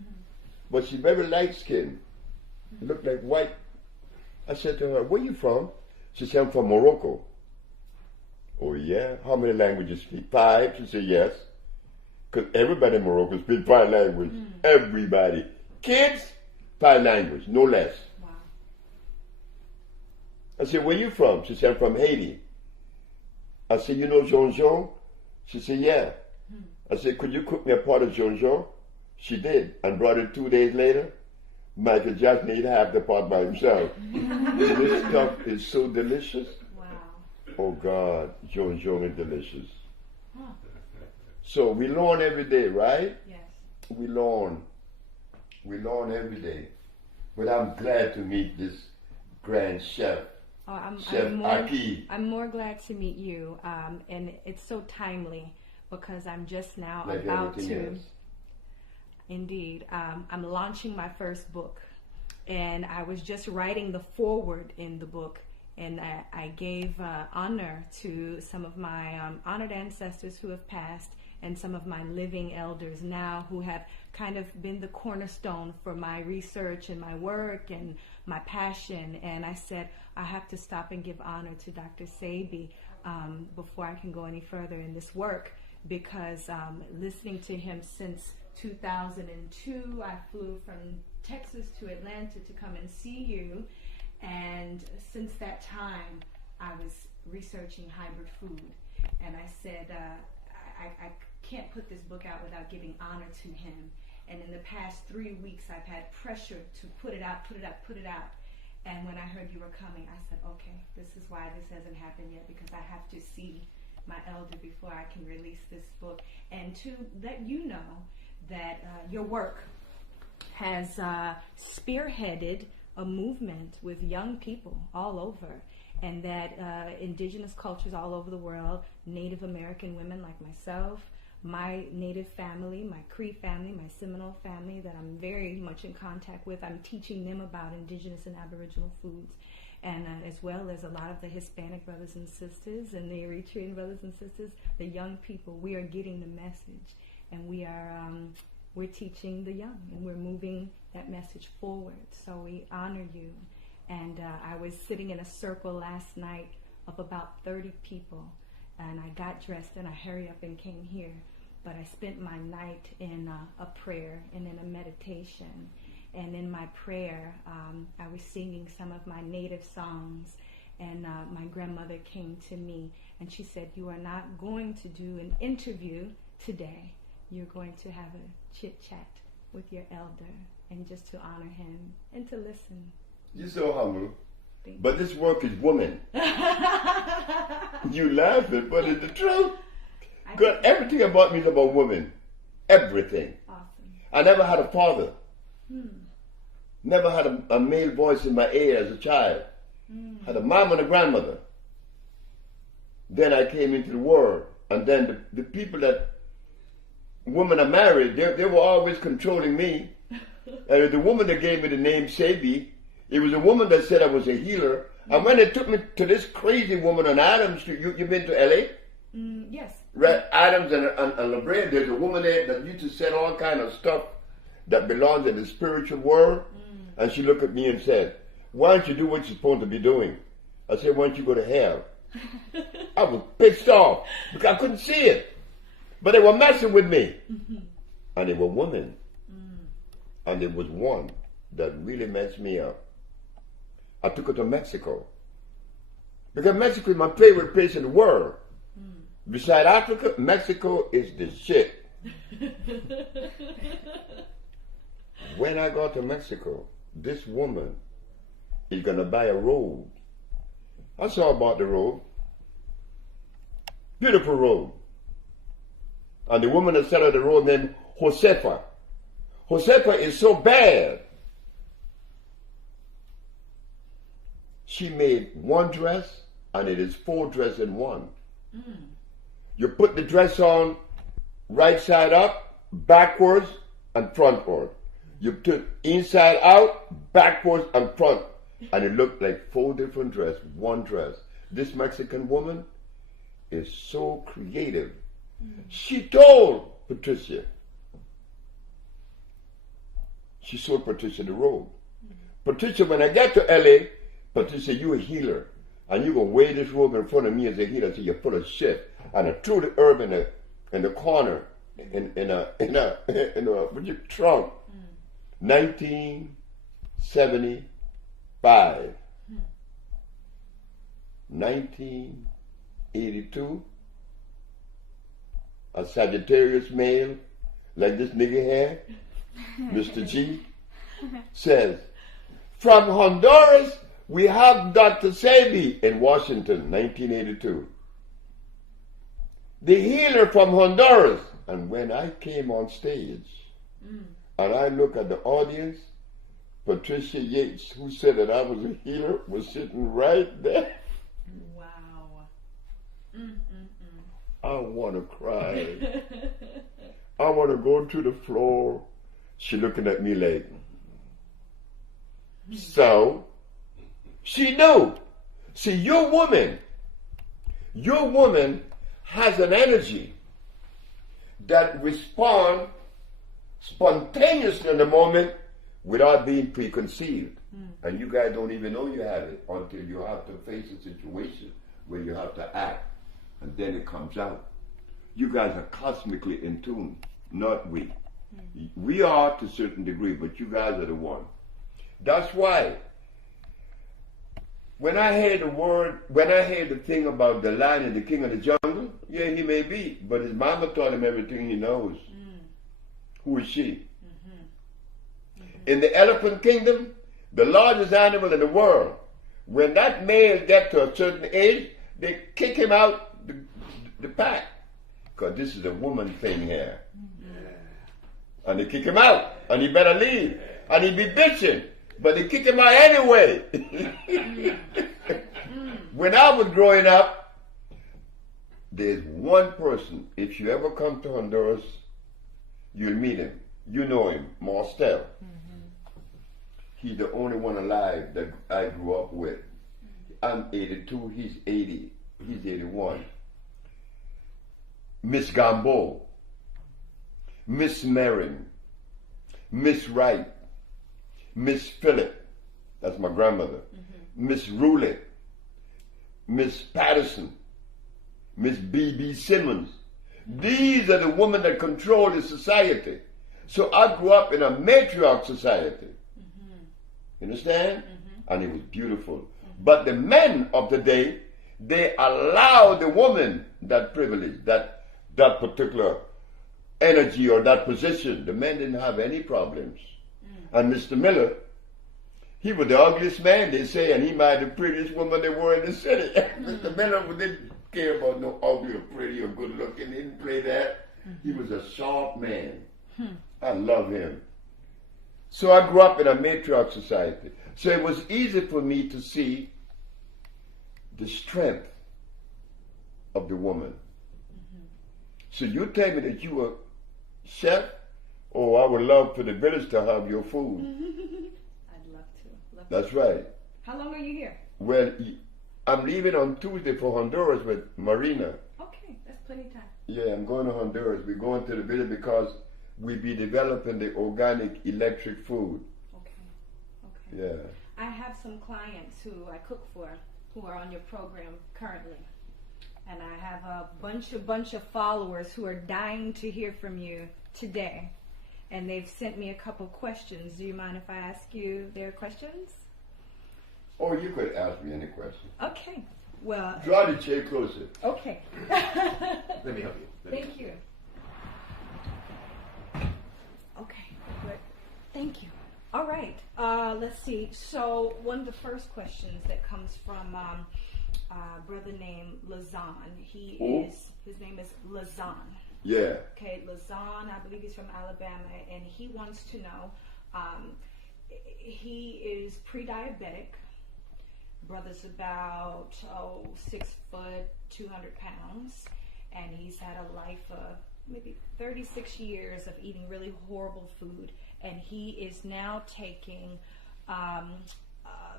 But she's very light-skinned. Looked like white. I said to her, where you from? She said, I'm from Morocco. Oh yeah? How many languages you speak? 5? She said, yes. Because everybody in Morocco speaks 5 languages. Everybody. Kids, 5 languages, no less. Wow. I said, where you from? She said, I'm from Haiti. I said, you know Jean Jean? She said, yeah. I said, could you cook me a pot of Jean Jean? She did, and brought it 2 days later. Michael Jackson ate half the pot by himself. This stuff is so delicious. Wow. Oh God, Jean Jean is delicious. So we learn every day, right? Yes. We learn. We learn every day. But I'm glad to meet this grand chef. Chef Ahki. I'm more glad to meet you. And it's so timely because I'm just now Like about everything to. else. Indeed. I'm launching my first book. And I was just writing the foreword in the book. And I gave honor to some of my honored ancestors who have passed and some of my living elders now who have kind of been the cornerstone for my research and my work and my passion. And I said, I have to stop and give honor to Dr.Sebi before I can go any further in this work, because listening to him since 2002, I flew from Texas to Atlanta to come and see you. And since that time, I was researching hybrid food. And I said, I can't put this book out without giving honor to him. And in the past 3 weeks, I've had pressure to put it out. And when I heard you were coming, I said, okay, this is why this hasn't happened yet, because I have to see my elder before I can release this book. And to let you know that your work has spearheaded a movement with young people all over, and that indigenous cultures all over the world, Native American women like myself, my Native family, my Cree family, my Seminole family that I'm very much in contact with, I'm teaching them about indigenous and Aboriginal foods, and as well as a lot of the Hispanic brothers and sisters and the Eritrean brothers and sisters, the young people. We are getting the message, and we're teaching the young, and we're moving that message forward. So we honor you. And I was sitting in a circle last night of about 30 people, and I got dressed and I hurried up and came here. But I spent my night in a prayer and in a meditation. And in my prayer, I was singing some of my native songs. And my grandmother came to me and she said, you are not going to do an interview today. You're going to have a chit-chat with your elder, and just to honor him and to listen. You're so humble. But this work is woman. You laughing, but it's the truth. Good. Everything about me is about women. Everything. Awesome. I never had a father. Never had a male voice in my ear as a child. Had a mom and a grandmother. Then I came into the world, and then the people that women are married, they were always controlling me. And the woman that gave me the name Sebi, it was a woman that said I was a healer. And when they took me to this crazy woman on Adams Street, you been to L.A.? Yes. Right, Adams and La Brea, there's a woman there that used to sell all kind of stuff that belongs in the spiritual world. And she looked at me and said, why don't you do what you're supposed to be doing? I said, why don't you go to hell? I was pissed off because I couldn't see it. But they were messing with me. And they were women. And there was one that really messed me up. I took her to Mexico. Because Mexico is my favorite place in the world. Beside Africa, Mexico is the shit. When I got to Mexico, this woman is going to buy a robe. I saw about the robe. Beautiful robe. And the woman that selling the robe named Josefa. Josefa is so bad. She made one dress, and it is 4 dresses in one. You put the dress on right side up, backwards, and frontward. You took inside out, backwards, and front. And it looked like 4 different dresses, one dress. This Mexican woman is so creative. She told Patricia. She sold Patricia the robe. Patricia, when I get to L.A., Patricia, you a healer. And you're going to wear this robe in front of me as a healer until you're full of shit. And I threw the herb in the corner, in a trunk. 1975. 1982. A Sagittarius male, like this nigga here, Mr. G, says, from Honduras, we have Dr.Sebi in Washington, 1982. The healer from Honduras. And when I came on stage, and I look at the audience, Patricia Yates, who said that I was a healer, was sitting right there. Wow. I want to cry. I want to go to the floor. She looking at me like, so? She knew. See, your woman has an energy that responds spontaneously in the moment without being preconceived. And you guys don't even know you have it until you have to face a situation where you have to act. And then it comes out. You guys are cosmically in tune, not we. We are to a certain degree, but you guys are the one. That's why when I heard the thing about the lion and the king of the jungle, yeah, he may be, but his mama taught him everything he knows. Who is she? In the elephant kingdom, the largest animal in the world, when that male gets to a certain age, they kick him out the pack. Because this is a woman thing here. And they kick him out, and he better leave. And he be bitching, but they kick him out anyway. When I was growing up, there's one person, if you ever come to Honduras, you'll meet him. You know him, Marstel. He's the only one alive that I grew up with. I'm 82, he's 80, he's 81. Miss Gambo, Miss Marin, Miss Wright, Miss Phillip, that's my grandmother, Miss Roulette, Miss Patterson, Miss B.B. Simmons. These are the women that control the society. So I grew up in a matriarch society. You understand? And it was beautiful. But the men of the day, they allowed the woman that privilege, that particular energy or that position. The men didn't have any problems. And Mr. Miller, he was the ugliest man, they say, and he married the prettiest woman there were in the city. Mr. Miller didn't care about no ugly or pretty or good looking. He didn't play that. He was a sharp man. I love him. So I grew up in a matriarch society. So it was easy for me to see the strength of the woman. So you tell me that you were chef, or I I would love for the village to have your food. I'd love to. That's right. How long are you here? Well, I'm leaving on Tuesday for Honduras with Marina. Okay, that's plenty of time. Yeah, I'm going to Honduras. We're going to the village because we'll be developing the organic electric food. Okay. Yeah. I have some clients who I cook for who are on your program currently. And I have a bunch of followers who are dying to hear from you today. And they've sent me a couple questions. Do you mind if I ask you their questions? Oh, you could ask me any question. Okay. Well. Draw the chair closer. Okay. Let me help you. Thank you. Okay. Good. Thank you. All right. Let's see. So one of the first questions that comes from a brother named Lazan. His name is Lazan. Yeah. Okay, Lazan, I believe he's from Alabama, and he wants to know, he is pre-diabetic. Brother's about 6 foot, 200 pounds, and he's had a life of maybe 36 years of eating really horrible food, and he is now taking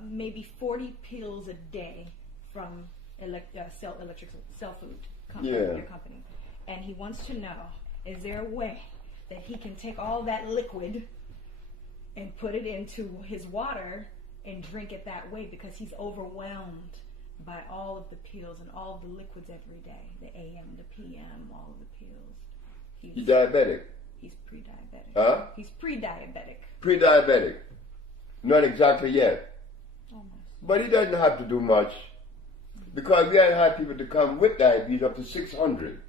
maybe 40 pills a day from Cell Food company, your company, and he wants to know, is there a way that he can take all that liquid and put it into his water and drink it that way, because he's overwhelmed by all of the pills and all of the liquids every day, the AM, the PM, all of the pills. He's diabetic. He's pre-diabetic. Huh? He's pre-diabetic. Pre-diabetic. Not exactly yet. Almost. But he doesn't have to do much, because we have had people to come with diabetes up to 600.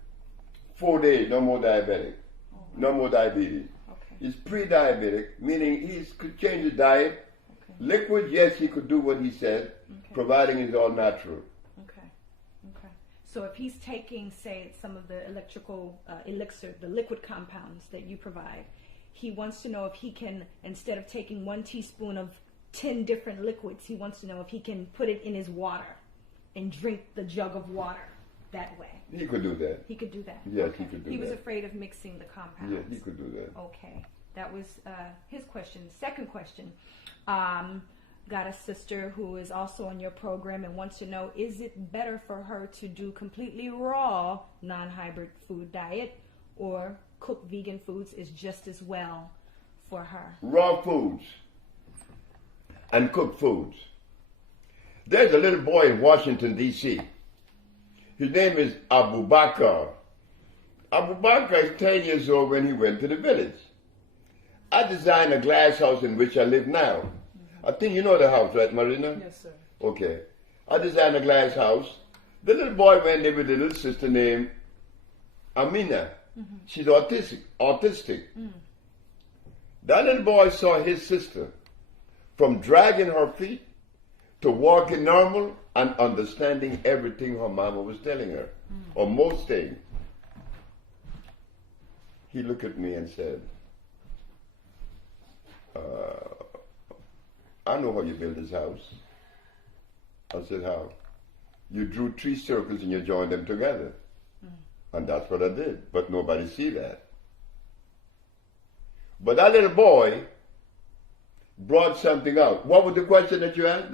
4 days, no more diabetic. Oh, wow. No more diabetes. Okay. He's pre-diabetic, meaning he could change his diet. Okay. Liquid, yes, he could do what he said, providing it's all natural. Okay. So if he's taking, say, some of the electrical elixir, the liquid compounds that you provide, he wants to know if he can, instead of taking 1 teaspoon of 10 different liquids, he wants to know if he can put it in his water and drink the jug of water that way. He could do that. He could do that. Yes, he could do that. He was afraid of mixing the compounds. Yes, he could do that. Okay. That was his question. Second question. Got a sister who is also on your program and wants to know, is it better for her to do completely raw, non-hybrid food diet, or cooked vegan foods is just as well for her? Raw foods and cooked foods. There's a little boy in Washington, D.C. His name is Abu Bakr. Abu Bakr is 10 years old when he went to the village. I designed a glass house in which I live now. I think you know the house, right, Marina? Yes, sir. Okay. I designed a glass house. The little boy went there with a little sister named Amina. She's autistic. That little boy saw his sister from dragging her feet to walking normal and understanding everything her mama was telling her, or most things. He looked at me and said, I know how you build this house. I said, how? You drew 3 circles and you joined them together. And that's what I did, but nobody see that. But that little boy brought something out. What was the question that you asked?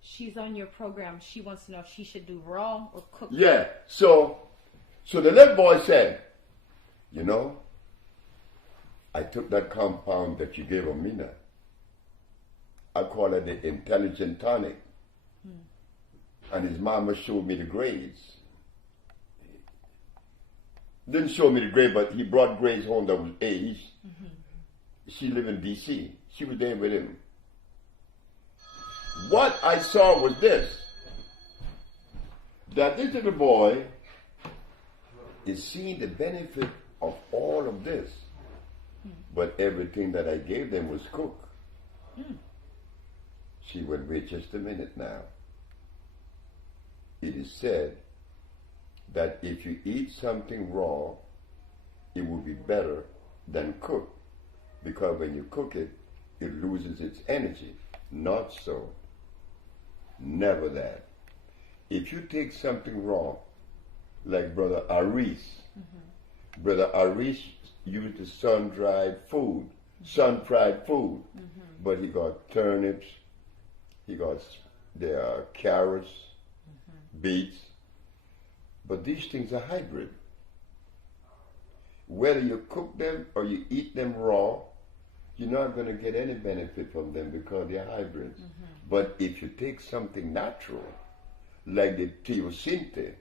She's on your program. She wants to know if she should do raw or cooked. Yeah. So the little boy said, you know, I took that compound that you gave Amina. I call it the intelligent tonic. And his mama showed me the grades. Didn't show me the grade, but he brought grades home that was A's. She lived in D.C. She was there with him. What I saw was this, that this little boy is seeing the benefit of all of this, but everything that I gave them was cooked. She went, wait just a minute now. It is said that if you eat something raw, it will be better than cooked, because when you cook it, it loses its energy. Not so. Never that. If you take something raw, like Brother Aris, Brother Arish used the sun-fried food, but he got turnips, he got carrots, beets, but these things are hybrid. Whether you cook them or you eat them raw, you're not going to get any benefit from them because they're hybrids. But if you take something natural, like the teosinte,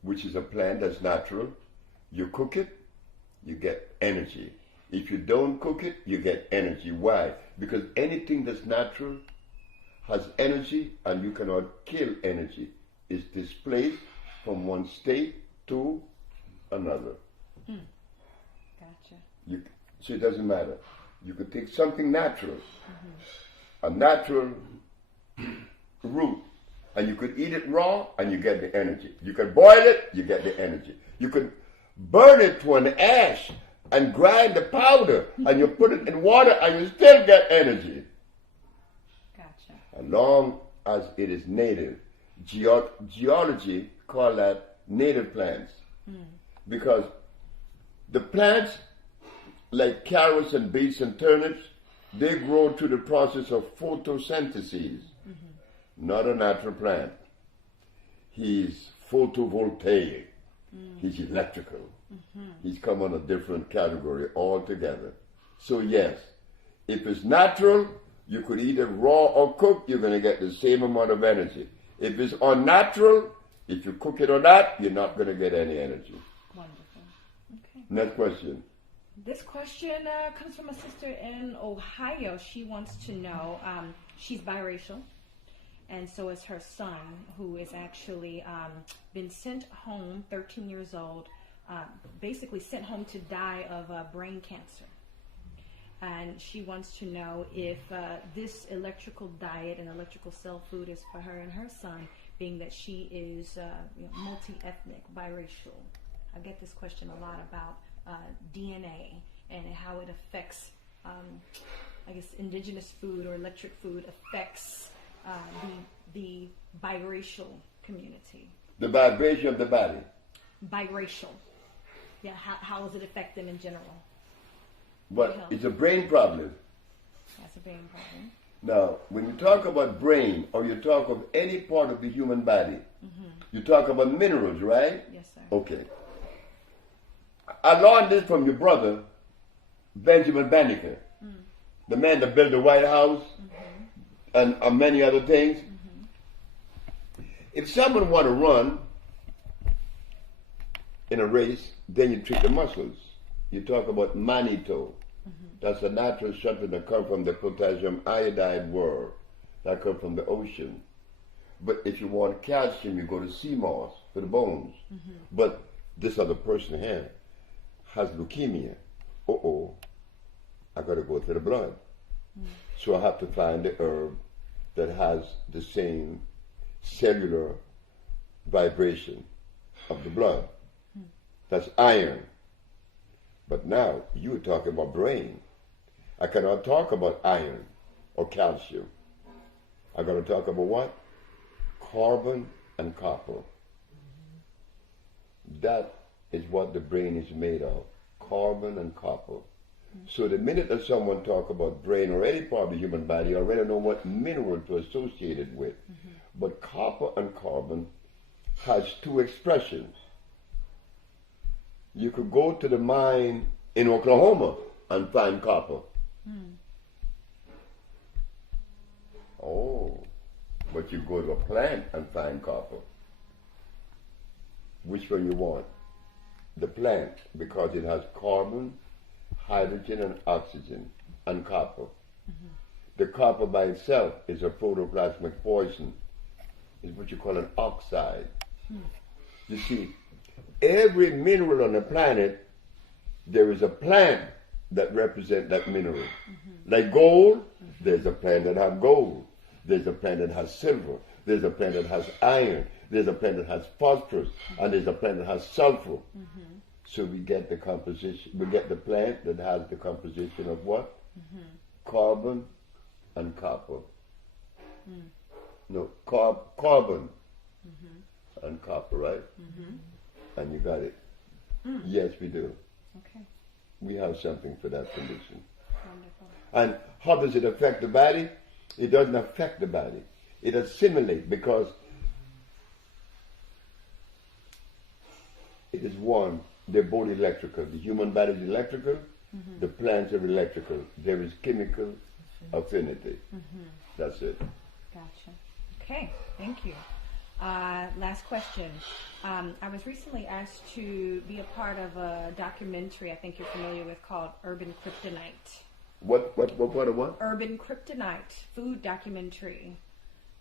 which is a plant that's natural, you cook it, you get energy. If you don't cook it, you get energy. Why? Because anything that's natural has energy, and you cannot kill energy. It's displaced from one state to another. Gotcha. So it doesn't matter. You could take something natural, a natural root, and you could eat it raw and you get the energy. You could boil it, you get the energy. You could burn it to an ash and grind the powder and you put it in water and you still get energy. Gotcha. As long as it is native. Geology call that native plants. Because the plants, like carrots and beets and turnips, they grow through the process of photosynthesis. Not a natural plant. He's photovoltaic. He's electrical. He's come on a different category altogether. So yes, if it's natural, you could eat it raw or cooked, you're going to get the same amount of energy. If it's unnatural, if you cook it or not, you're not going to get any energy. Wonderful. Okay. Next question. This question comes from a sister in Ohio. She wants to know, she's biracial, and so is her son, who is actually been sent home, 13 years old, basically sent home to die of brain cancer. And she wants to know if this electrical diet and electrical cell food is for her and her son, being that she is multi-ethnic, biracial. I get this question a lot about DNA and how it affects, I guess, indigenous food or electric food affects the biracial community. The vibration of the body. Biracial. Yeah, how does it affect them in general? But it's a brain problem. That's a brain problem. Now, when you talk about brain or you talk of any part of the human body, you talk about minerals, right? Yes, sir. Okay. I learned this from your brother, Benjamin Banneker, the man that built the White House and many other things. If someone want to run in a race, then you treat the muscles. You talk about mannitol. That's a natural substance that comes from the potassium iodide world, that comes from the ocean. But if you want calcium, you go to sea moss for the bones. But this other person here has leukemia. I got to go to the blood. So I have to find the herb that has the same cellular vibration of the blood. That's iron. But now you're talking about brain. I cannot talk about iron or calcium. I got to talk about what? Carbon and copper. That is what the brain is made of. Carbon and copper. So the minute that someone talk about brain or any part of the human body, you already know what mineral to associate it with. But copper and carbon has two expressions. You could go to the mine in Oklahoma and find copper. But you go to a plant and find copper. Which one you want? The plant, because it has carbon, hydrogen, and oxygen, and copper. The copper by itself is a protoplasmic poison. It's what you call an oxide. You see, every mineral on the planet, there is a plant that represents that mineral. Like gold, there's a plant that has gold. There's a plant that has silver. There's a plant that has iron. There's a plant that has phosphorus. And there's a plant that has sulfur. So we get the composition, we get the plant that has the composition of what? Carbon and copper. No, carbon and copper, right? And you got it. Yes, we do. Okay. We have something for that condition. Wonderful. And how does it affect the body? It doesn't affect the body. It assimilates because it is one. They're both electrical. The human body is electrical. The plants are electrical. There is chemical affinity. That's it. Gotcha. Okay, thank you. Last question. I was recently asked to be a part of a documentary I think you're familiar with called Urban Kryptonite. What? Urban Kryptonite, food documentary.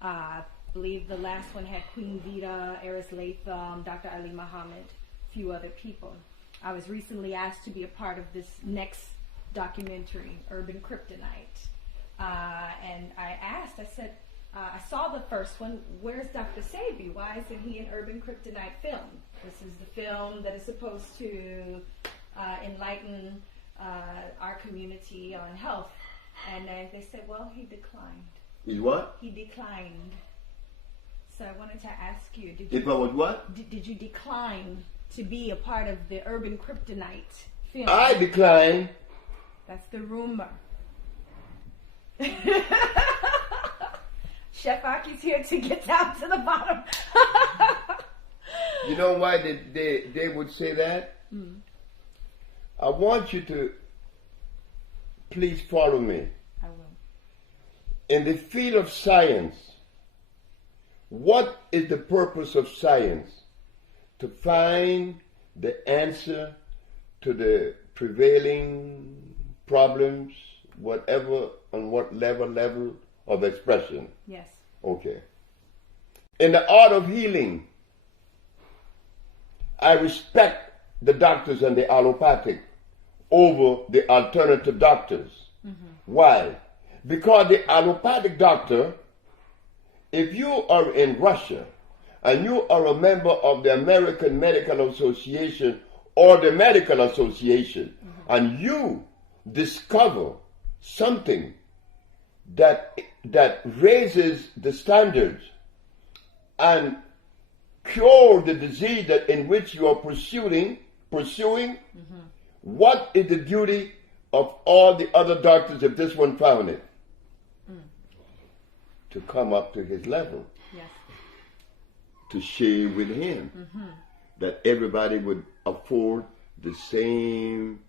I believe the last one had Queen Vita, Eris Latham, Dr. Ali Muhammad, a few other people. I was recently asked to be a part of this next documentary, Urban Kryptonite. And I asked, I said, I saw the first one, where's Dr. Sebi? Why isn't he in Urban Kryptonite film? This is the film that is supposed to enlighten our community on health. And they said, well, he declined. Is what? He declined. So I wanted to ask you, If I was what? Did you decline to be a part of the Urban Kryptonite film? I decline. That's the rumor. Chef Aki's here to get down to the bottom. You know why they would say that? I want you to please follow me. I will. In the field of science, what is the purpose of science? To find the answer to the prevailing problems, whatever, on what level of expression. Yes. Okay. In the art of healing, I respect the doctors and the allopathic over the alternative doctors. Why? Because the allopathic doctor, if you are in Russia and you are a member of the American Medical Association or the Medical Association, and you discover something that raises the standards and cure the disease that in which you are pursuing, what is the duty of all the other doctors if this one found it? To come up to his level. Yes. To share with him. That everybody would afford the same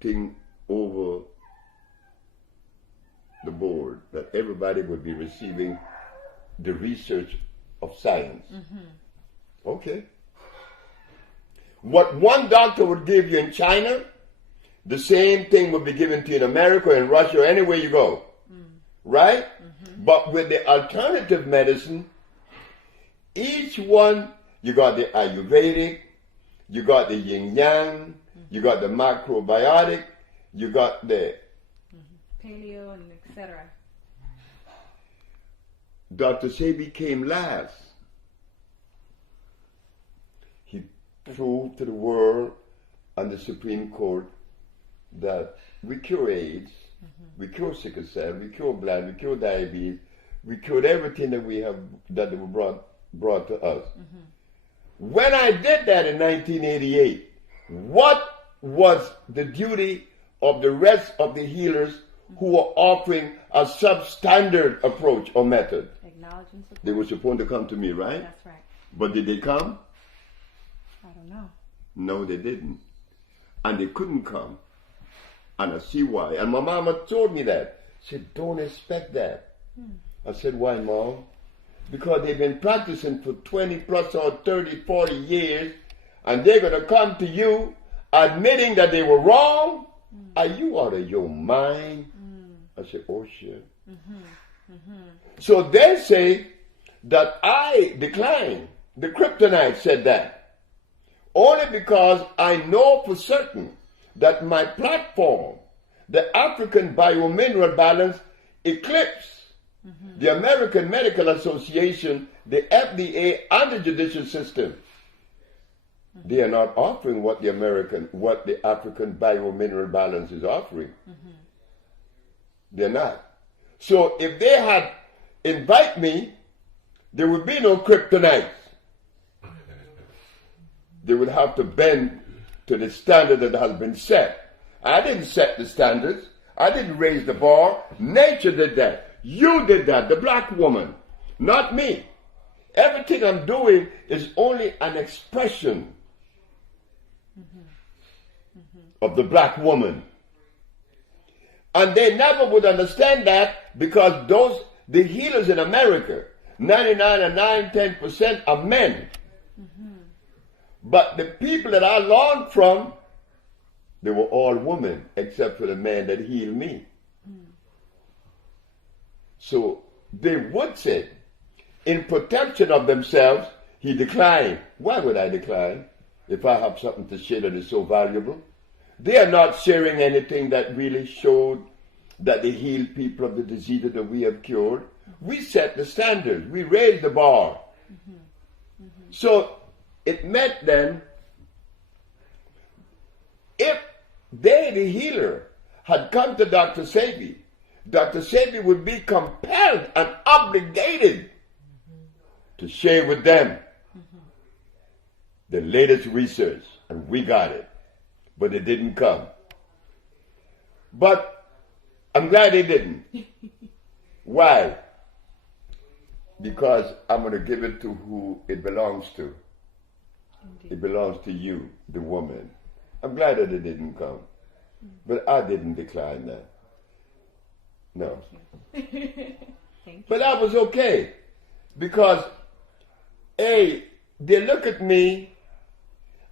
thing over the board. That everybody would be receiving the research of science. Okay. What one doctor would give you in China, the same thing would be given to you in America, in Russia, or anywhere you go. Right? But with the alternative medicine, each one, you got the Ayurvedic, you got the Yin Yang, you got the macrobiotic, you got the Paleo and etc. Dr. Sebi came last. He proved to the world and the Supreme Court that we cure AIDS, we cure sickle cell, we cure blood, we cure diabetes, we cured everything that we have that were brought to us. When I did that in 1988, what was the duty of the rest of the healers who were offering a substandard approach or method? Acknowledge and support. They were supposed to come to me, right? That's right. But did they come? I don't know. No, they didn't. And they couldn't come. And I see why. And my mama told me that. She said, don't expect that. I said, why, Mom? Because they've been practicing for 20 plus or 30, 40 years, and they're going to come to you admitting that they were wrong? Are you out of your mind? I said, oh, shit. So they say that I declined. The Kryptonite said that. Only because I know for certain that my platform, the African Biomineral Balance, eclipsed the American Medical Association, the FDA, and the judicial system. They are not offering what the African Biomineral Balance is offering. They're not. So if they had invited me, there would be no kryptonite. They would have to bend to the standard that has been set. I didn't set the standards. I didn't raise the bar. Nature did that. You did that, the black woman, not me. Everything I'm doing is only an expression of the black woman. And they never would understand that because the healers in America, 10% are men. But the people that I learned from, they were all women, except for the man that healed me. So they would say, in protection of themselves, he declined. Why would I decline if I have something to share that is so valuable? They are not sharing anything that really showed that they healed people of the diseases that we have cured. We set the standard. We raised the bar. So it meant then, if they, the healer, had come to Dr. Sebi, Dr. Sebi would be compelled and obligated to share with them the latest research, and we got it. But it didn't come. But I'm glad it didn't. Why? Because I'm going to give it to who it belongs to. Indeed. It belongs to you, the woman. I'm glad that it didn't come. But I didn't decline that. No. Thank you. But that was okay. Because, A, they look at me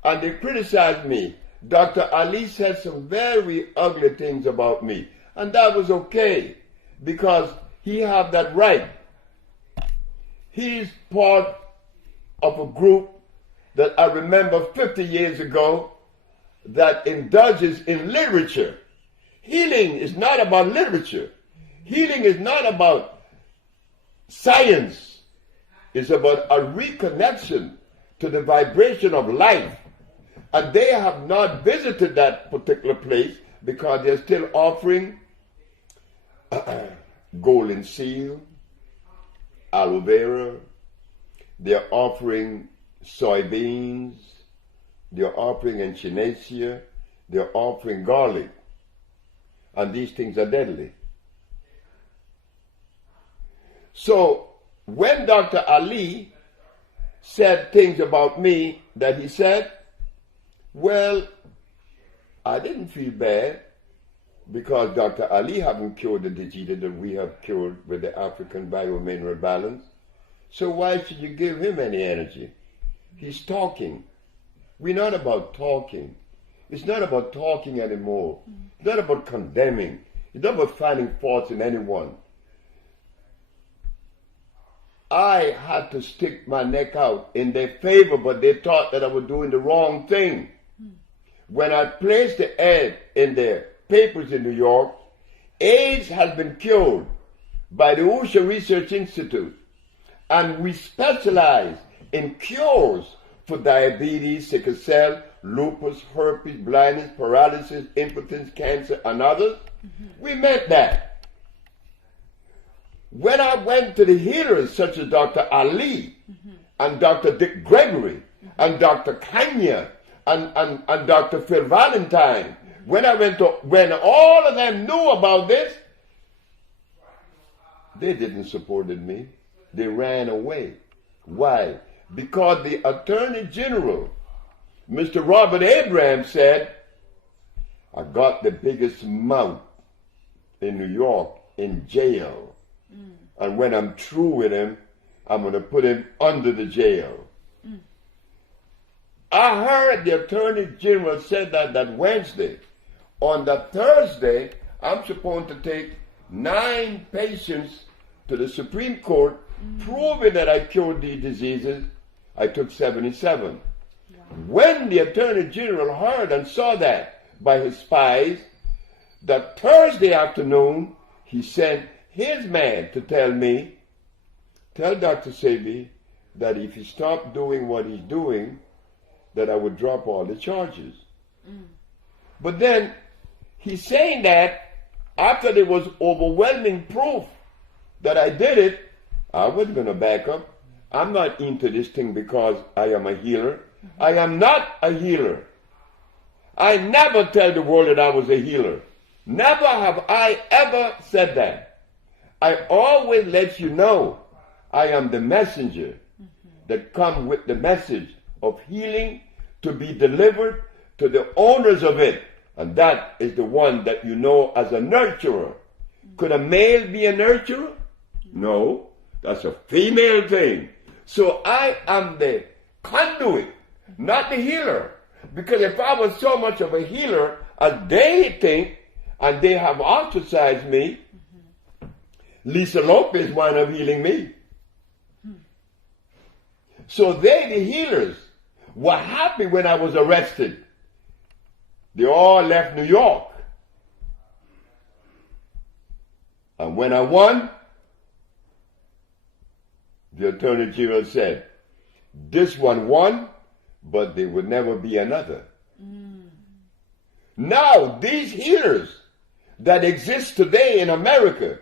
and they criticize me. Dr. Ali said some very ugly things about me. And that was okay. Because he had that right. He's part of a group that I remember 50 years ago that indulges in literature. Healing is not about literature. Healing is not about science. It's about a reconnection to the vibration of life. And they have not visited that particular place because they're still offering golden seal, aloe vera. They're offering soybeans. They're offering echinacea. They're offering garlic. And these things are deadly. So when Dr. Ali said things about me that he said, well, I didn't feel bad because Dr. Ali haven't cured the disease that we have cured with the African biomineral balance. So why should you give him any energy? He's talking. We're not about talking. It's not about talking anymore. It's not about condemning. It's not about finding faults in anyone. I had to stick my neck out in their favor, but they thought that I was doing the wrong thing. When I placed the ad in the papers in New York, AIDS has been cured by the Usha Research Institute, and we specialize in cures for diabetes, sickle cell, lupus, herpes, blindness, paralysis, impotence, cancer, and others. We meant that. When I went to the healers such as Dr. Ali and Dr. Dick Gregory and Dr. Kanya and Dr. Phil Valentine, when all of them knew about this, they didn't support me. They ran away. Why? Because the Attorney General, Mr. Robert Abraham, said, I got the biggest mouth in New York in jail. And when I'm through with him, I'm going to put him under the jail. I heard the Attorney General said that Wednesday. On the Thursday, I'm supposed to take 9 patients to the Supreme Court, proving that I cured these diseases. I took 77. Wow. When the Attorney General heard and saw that by his spies, that Thursday afternoon, he sent his man to tell me, tell Dr. Sebi that if he stopped doing what he's doing, that I would drop all the charges. But then he's saying that after there was overwhelming proof that I did it, I wasn't going to back up. I'm not into this thing because I am a healer. I am not a healer. I never tell the world that I was a healer. Never have I ever said that. I always let you know I am the messenger that come with the message of healing to be delivered to the owners of it. And that is the one that you know as a nurturer. Could a male be a nurturer? No, that's a female thing. So I am the conduit, not the healer. Because if I was so much of a healer as they think, and they have ostracized me, Lisa Lopez wound up healing me. So they, the healers, were happy when I was arrested. They all left New York. And when I won, the Attorney General said, this one won, but there would never be another. Now, these healers that exist today in America,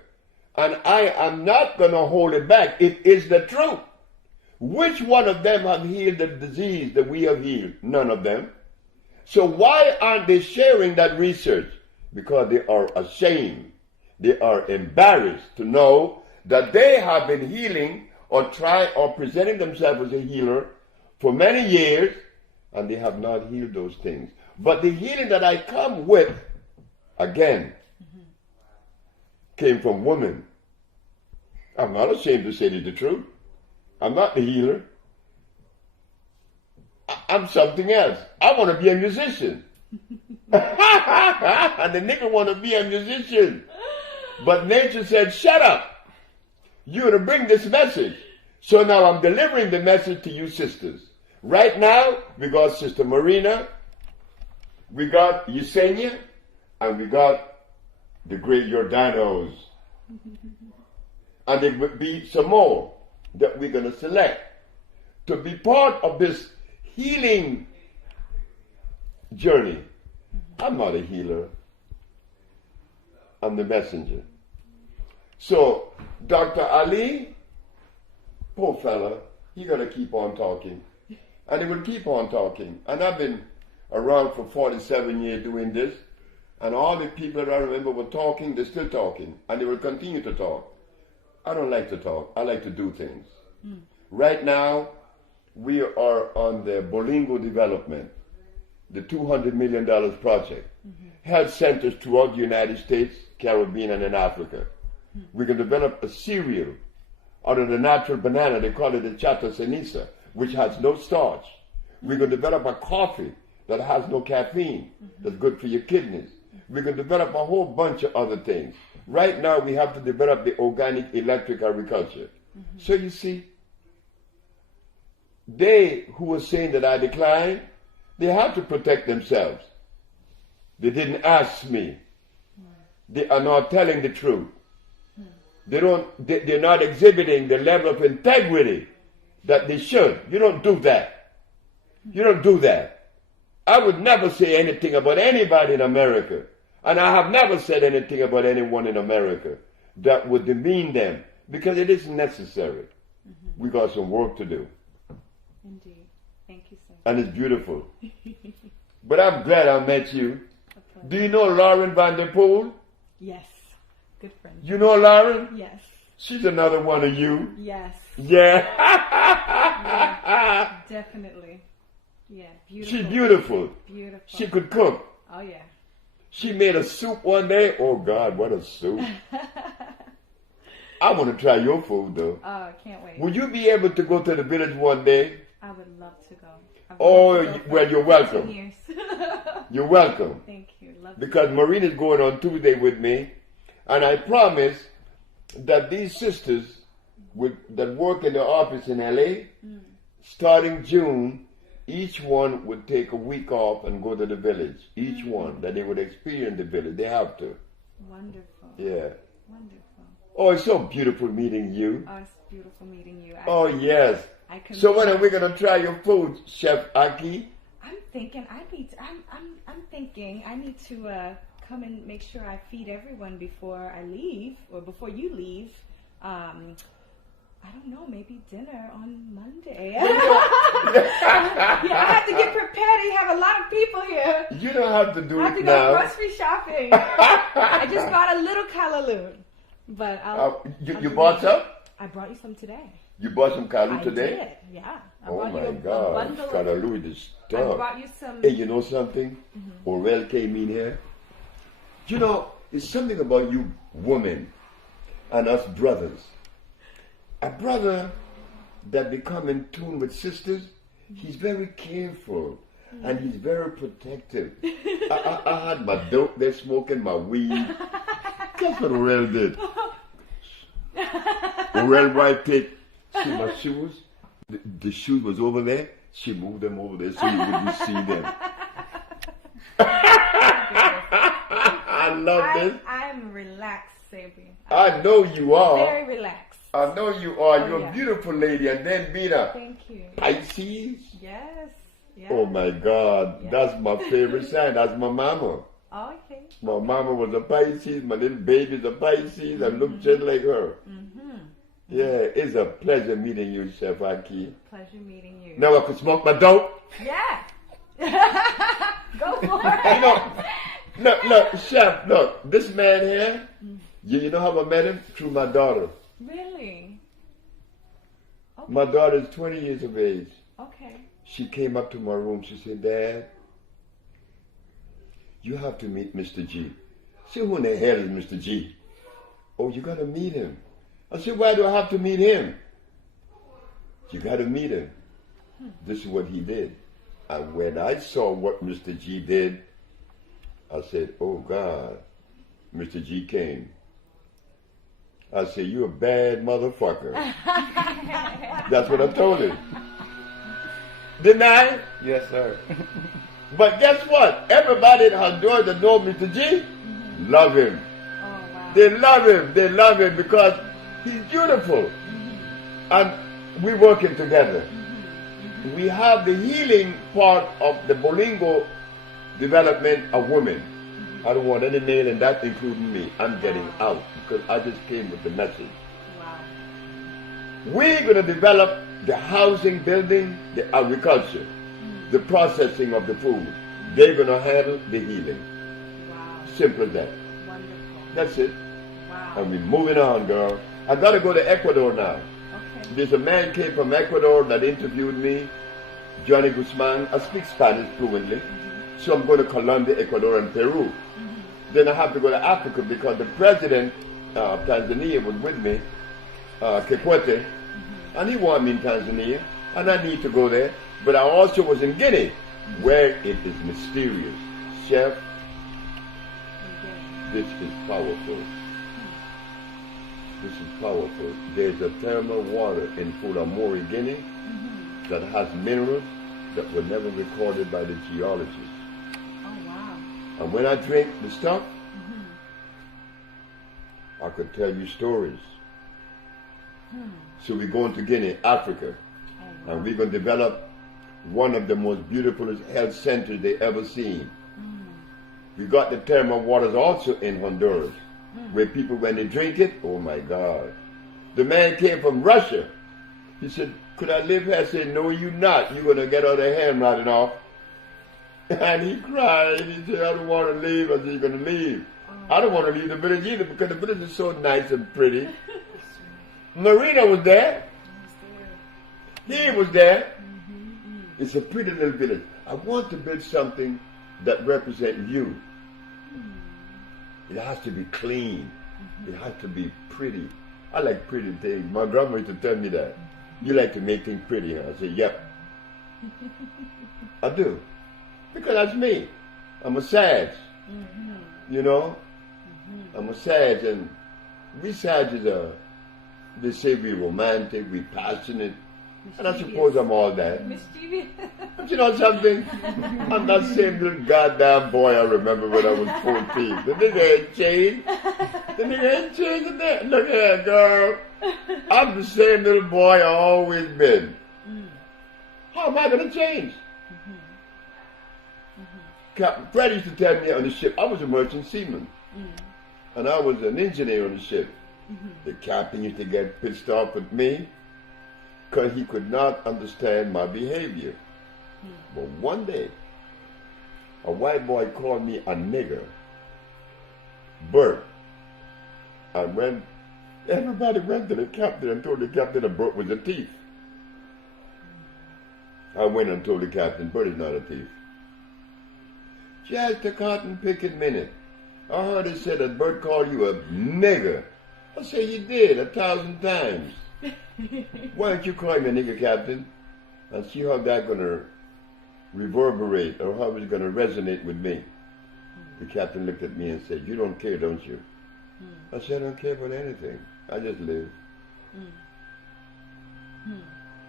and I am not going to hold it back, it is the truth. Which one of them have healed the disease that we have healed? None of them. So why aren't they sharing that research? Because they are ashamed. They are embarrassed to know that they have been healing or presenting themselves as a healer for many years, and they have not healed those things. But the healing that I come with, again, came from women. I'm not ashamed to say the truth. I'm not the healer. I'm something else. I want to be a musician. And the nigga want to be a musician. But nature said, shut up. You're to bring this message. So now I'm delivering the message to you sisters. Right now, we got Sister Marina, we got Yesenia, and we got the great Jordanos. And there will be some more that we're going to select to be part of this healing journey. I'm not a healer. I'm the messenger. So, Dr. Ali, poor fella, he got to keep on talking. And he will keep on talking. And I've been around for 47 years doing this. And all the people that I remember were talking, they're still talking. And they will continue to talk. I don't like to talk. I like to do things. Right now, we are on the Bolingo development, the $200 million project. Health centers throughout the United States, Caribbean, and in Africa. We can develop a cereal out of the natural banana. They call it the chata ceniza, which has no starch. We can develop a coffee that has no caffeine, that's good for your kidneys. We can develop a whole bunch of other things. Right now, we have to develop the organic electric agriculture. So you see, they who were saying that I declined, they have to protect themselves. They didn't ask me. They are not telling the truth. They're not exhibiting the level of integrity that they should. You don't do that. You don't do that. I would never say anything about anybody in America. And I have never said anything about anyone in America that would demean them, because it isn't necessary. We got some work to do. Indeed. Thank you, sir. And it's beautiful. But I'm glad I met you. Okay. Do you know Lauren Van Der Poel? Yes. Good friend. You know Lauren? Yes. She's another one of you. Yes. Yeah. Yeah, definitely. Yeah, beautiful. She's beautiful. Beautiful. She could cook. Oh, yeah. She made a soup one day. Oh, God, what a soup. I want to try your food, though. Oh, I can't wait. Will you be able to go to the village one day? I would love to go. Well, you're welcome. Years. You're welcome. Thank you. Love because Marina's going on Tuesday with me. And I promise that these sisters that work in the office in LA, starting June, each one would take a week off and go to the village. Each one, that they would experience the village. They have to. Wonderful. Yeah. Wonderful. Oh, it's so beautiful meeting you. Oh, it's beautiful meeting you. Yes. So when are we going to try your food, Chef Ahki? I'm thinking I need to come and make sure I feed everyone before I leave, or before you leave. I don't know, maybe dinner on Monday. Yeah, I have to get prepared. You have a lot of people here. You don't have to do I have it to now. go grocery shopping. I just bought a little callaloo. But you bought some? I brought you some today. You bought some callaloo I today? did, yeah. I Oh brought you my a God, bundle of- callaloo is I stuff. brought you some. Hey, you know something? Orel came in here. You know, it's something about you women and us brothers. A brother that become in tune with sisters, he's very careful and he's very protective. I had my dope there smoking my weed. Guess what Orel did? Orel wife take, see my shoes? The shoes was over there. She moved them over there so you wouldn't see them. I love this. I'm relaxed, Sebi. I know you are. Very relaxed. I know you are. Oh, You're yeah. a beautiful lady. And then Mina, Thank you. Pisces. Yes. Yes. Oh my God, Yeah. that's my favorite sign. That's my mama. Okay. My mama was a Pisces. My little baby's a Pisces. I look just like her. Yeah, it's a pleasure meeting you, Chef Ahki. Pleasure meeting you. Now I could smoke my dope. Yeah. Go for it. You know, look, Chef, look, this man here, you know how I met him? Through my daughter. Really? Okay. My daughter is 20 years of age. Okay. She came up to my room. She said, Dad, you have to meet Mr. G. I said, who in the hell is Mr. G? Oh, you got to meet him. I said, why do I have to meet him? You got to meet him. This is what he did. And when I saw what Mr. G did, I said, oh God, Mr. G came. I said, you a bad motherfucker. That's what I told him. Didn't I? Yes, sir. But guess what? Everybody in Honduras that know Mr. G love him. Oh, wow. They love him. They love him because he's beautiful. And we're working together. We have the healing part of the Bolingo development of women. I don't want any male in that, including me. I'm getting out because I just came with the message. Wow. We're going to develop the housing, building, the agriculture, the processing of the food. They're going to handle the healing. Wow. Simple as that. Wonderful. That's it. Wow. And we're moving on, girl. I got to go to Ecuador now. Okay. There's a man came from Ecuador that interviewed me, Johnny Guzman. I speak Spanish fluently. So I'm going to Colombia, Ecuador, and Peru. Then I have to go to Africa because the president of Tanzania was with me, Kikwete, and he wanted me in Tanzania, and I need to go there. But I also was in Guinea, where it is mysterious. Chef, this is powerful. This is powerful. There's a thermal water in Fulamori, Guinea, that has minerals that were never recorded by the geologists. Oh, wow. And when I drink the stuff, I could tell you stories. So we're going to Guinea, Africa, and we're going to develop one of the most beautiful health centers they ever seen. We got the thermal waters also in Honduras, where people, when they drink it, oh my God. The man came from Russia. He said, could I live here? I said, no, you're not. You're going to get out of here and riding off. And he cried. He said, I don't want to leave. I said, you're going to leave. I don't want to leave the village either because the village is so nice and pretty. Marina was there. He was there. It's a pretty little village. I want to build something that represents you. It has to be clean. It has to be pretty. I like pretty things. My grandma used to tell me that. You like to make things pretty, huh? I said, yep. I do. Because that's me. I'm a Sag. You know? I'm a Sag, and we Sages are, they say we're romantic, we're passionate, and I suppose I'm all that. Mischievous. But you know something? I'm that same little goddamn boy I remember when I was 14. The nigga ain't changed. The nigga ain't changed a bit. Look here, girl. I'm the same little boy I always been. How am I going to change? Captain Fred used to tell me on the ship, I was a merchant seaman. And I was an engineer on the ship. The captain used to get pissed off at me because he could not understand my behavior. But one day, a white boy called me a nigger, Bert. And when everybody went to the captain and told the captain that Bert was a thief, I went and told the captain, Bert is not a thief. Just a cotton picking minute. I heard it said that Bert called you a nigger. I said, he did 1,000 times. Why don't you call me a nigger, captain, and see how that's going to reverberate or how it's going to resonate with me. The captain looked at me and said, you don't care, don't you? I said, I don't care about anything. I just live.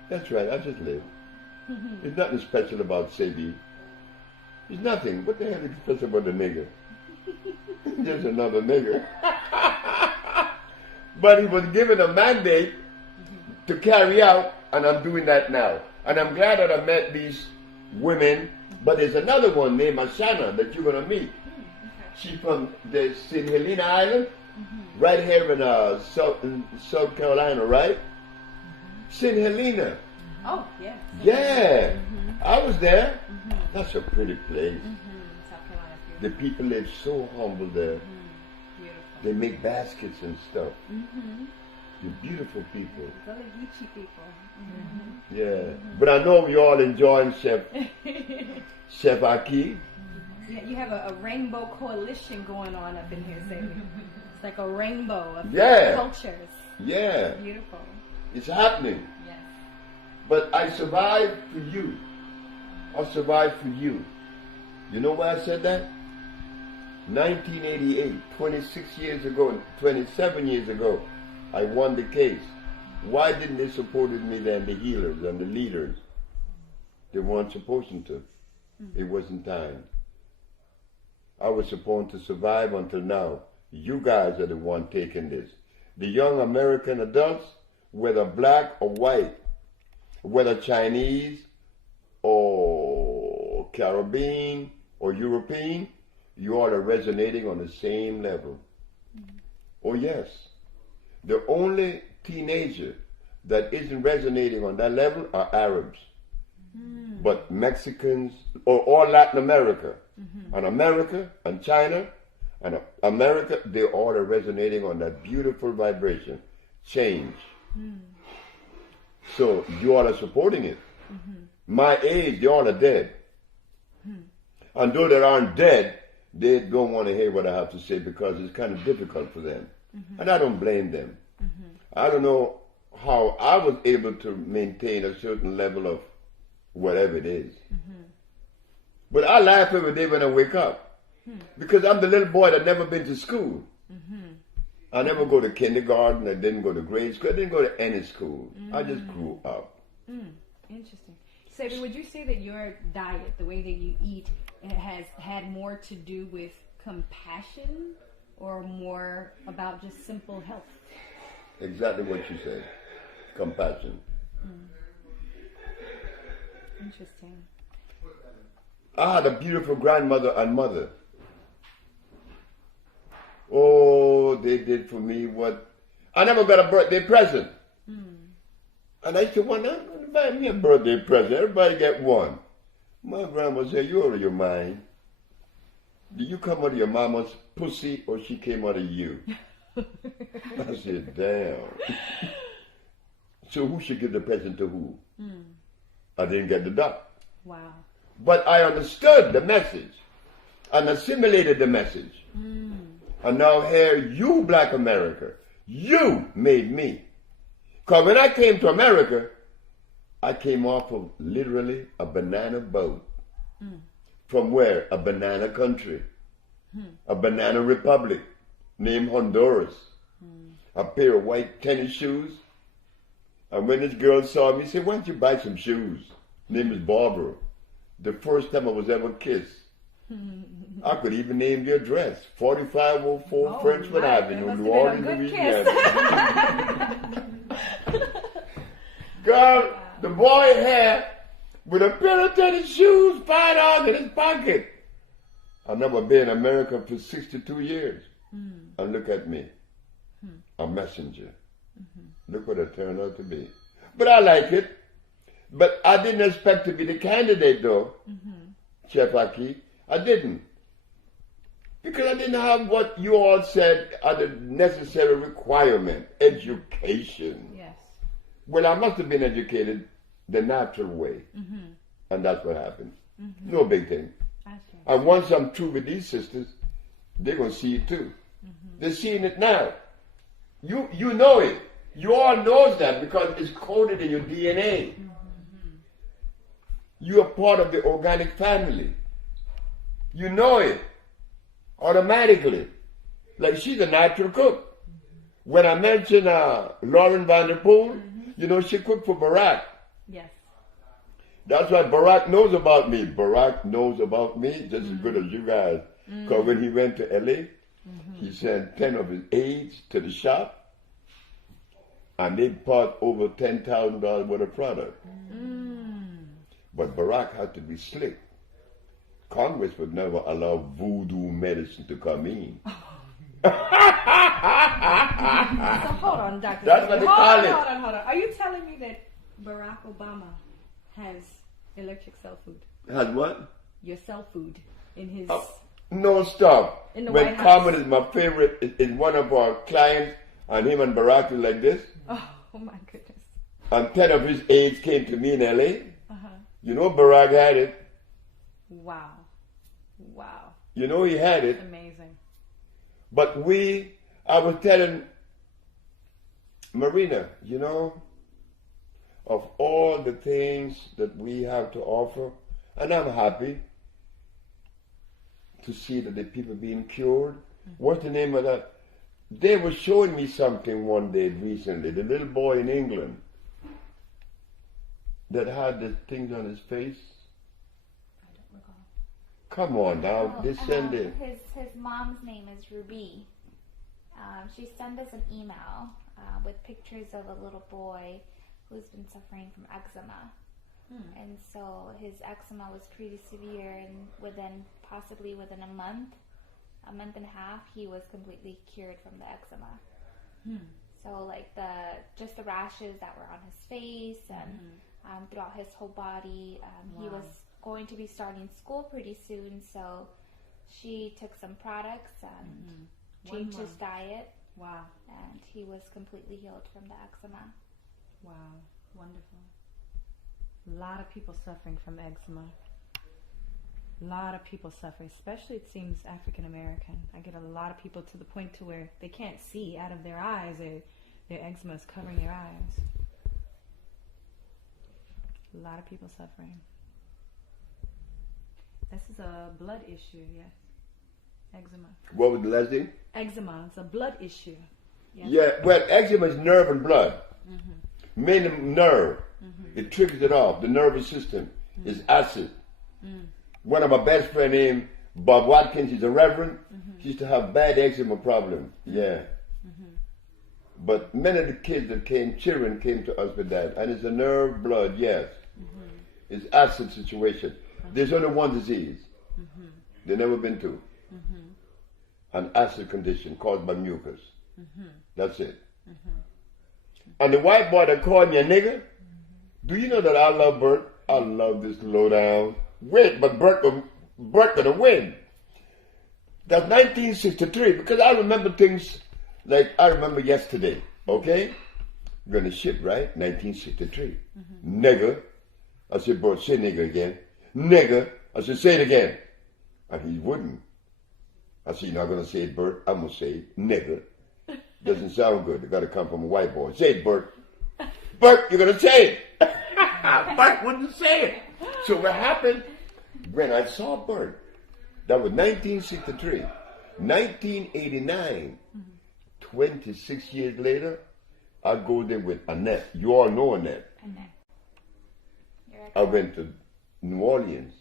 That's right, I just live. There's nothing special about Sebi. There's nothing. What the hell is special about the nigger? Just another nigger. But he was given a mandate to carry out, and I'm doing that now. And I'm glad that I met these women, but there's another one named Ashana that you're going to meet. She's from the St. Helena Island, right here in South Carolina, right? St. Helena. Oh, yeah. Yeah. I was there. That's a pretty place. South Carolina. The people live so humble there. Beautiful. They make baskets and stuff. They're beautiful people. Really Geechee people. Yeah. But I know you all enjoying Chef Ahki. Yeah, you have a rainbow coalition going on up in here, Sebi. It's like a rainbow of cultures. Yeah. Beautiful. It's happening. Yes. But I survived for you. I survived for you. You know why I said that? 1988, 26 years ago, 27 years ago, I won the case. Why didn't they support me then, the healers and the leaders? They weren't supposed to. It wasn't time. I was supposed to survive until now. You guys are the one taking this. The young American adults, whether black or white, whether Chinese or Caribbean or European, you all are resonating on the same level. Oh yes. The only teenager that isn't resonating on that level are Arabs. But Mexicans, or all Latin America, and America, and China, and America, they all are resonating on that beautiful vibration. Change. So you all are supporting it. My age, they all are dead. And though they aren't dead, they don't want to hear what I have to say because it's kind of difficult for them. And I don't blame them. I don't know how I was able to maintain a certain level of whatever it is. But I laugh every day when I wake up because I'm the little boy that never been to school. I never go to kindergarten. I didn't go to grade school. I didn't go to any school. I just grew up. Interesting. Sebi, would you say that your diet, the way that you eat, has had more to do with compassion or more about just simple health? Exactly what you said. Compassion. Interesting. I had a beautiful grandmother and mother. Oh, they did for me what... I never got a birthday present. And I used to wonder, buy me a birthday present. Everybody get one. My grandma said, you're out of your mind. Did you come out of your mama's pussy or she came out of you? I said, damn. So who should give the present to who? I didn't get the duck. Wow. But I understood the message and assimilated the message. And now here, you, Black America, you made me. Because when I came to America, I came off of literally a banana boat. From where? A banana country. A banana republic named Honduras. A pair of white tennis shoes. And when this girl saw me, she said, why don't you buy some shoes? Her name is Barbara. The first time I was ever kissed. I could even name the address. 4504 Frenchman Avenue, New Orleans, Louisiana. Girl, the boy had with a pair of tennis shoes, $5 in his pocket. I've never been in America for 62 years. And look at me. a messenger. Look what it turned out to be. But I like it. But I didn't expect to be the candidate, though, Chef Ahki. I didn't. Because I didn't have what you all said are the necessary requirement, education. Yes. Well, I must have been educated the natural way. And that's what happened. No big thing. And once I'm through with these sisters, they're going to see it too. They're seeing it now. You know it. You all knows that because it's coded in your DNA. You are part of the organic family. You know it automatically. Like she's a natural cook. When I mentioned Lauren Vanderpool, you know, she cooked for Barack. Yes. That's why Barack knows about me. Barack knows about me just as good as you guys. Because when he went to LA, he sent 10 of his aides to the shop. And they bought over $10,000 worth of product. But Barack had to be slick. Congress would never allow voodoo medicine to come in. So hold on, Dr. That's what they call it. Hold on. Are you telling me that Barack Obama has electric cell food? Has what? Your cell food in his... No, stop. In the when White House. Carmen is my favorite, is one of our clients, and him and Barack is like this. Oh my goodness. And 10 of his aides came to me in LA. You know Barack had it. Wow. You know he had it. Amazing. But I was telling Marina, you know, of all the things that we have to offer, and I'm happy to see that the people being cured. What's the name of that? They were showing me something one day recently. The little boy in England that had the things on his face. I don't recall. Come on now, they send it. His mom's name is Ruby. She sent us an email with pictures of a little boy who's been suffering from eczema. And so his eczema was pretty severe, and possibly within a month and a half, he was completely cured from the eczema. So like just the rashes that were on his face and throughout his whole body. He was going to be starting school pretty soon, so she took some products and changed his diet. Wow. And he was completely healed from the eczema. Wow. Wonderful. A lot of people suffering from eczema. A lot of people suffering, especially it seems African American. I get a lot of people to the point to where they can't see out of their eyes. Their eczema is covering their eyes. A lot of people suffering. This is a blood issue, yes. Eczema. What was the last thing? Eczema. It's a blood issue. Yes. Yeah, well, eczema is nerve and blood. Mainly nerve. It triggers it off. The nervous system is acid. One of my best friends named Bob Watkins, he's a reverend. He used to have bad eczema problem. Yeah. But many of the kids that children came to us with that. And it's a nerve, blood, yes. It's acid situation. There's only one disease. There's never been two. An acid condition caused by mucus. That's it. And the white boy that called me a nigger, do you know that I love Bert? I love this low down. Wait, but Bert gonna win. That's 1963, because I remember things like I remember yesterday, okay? We're gonna ship, right? 1963. Nigger. I said, Bert, say nigger again. Nigger. I said, say it again. And he wouldn't. I said, you're not gonna say it, Bert. I'm gonna say it, nigger. Doesn't sound good. It gotta come from a white boy. Say it, Bert. Bert, you're gonna say it. Bert wouldn't say it. So what happened when I saw Bert? That was 1963. 1989, 26 years later, I go there with Annette. You all know Annette. Annette. I went to New Orleans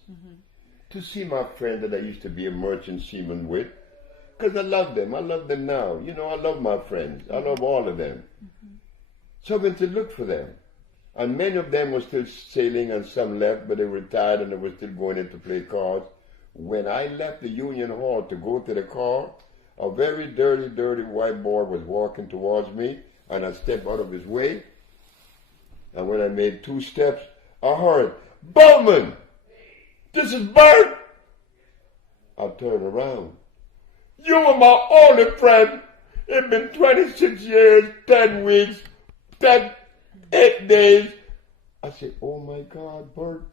to see my friend that I used to be a merchant seaman with, because I love them. I love them now. You know, I love my friends. I love all of them. So I went to look for them. And many of them were still sailing and some left, but they retired and they were still going in to play cards. When I left the Union Hall to go to the car, A very dirty, dirty white boy was walking towards me, and I stepped out of his way. And when I made 2 steps, I heard, "Bowman, this is Bert." I turned around. "You were my only friend. It's been 26 years, 10 weeks, 8 days. I said, "Oh my God, Bert,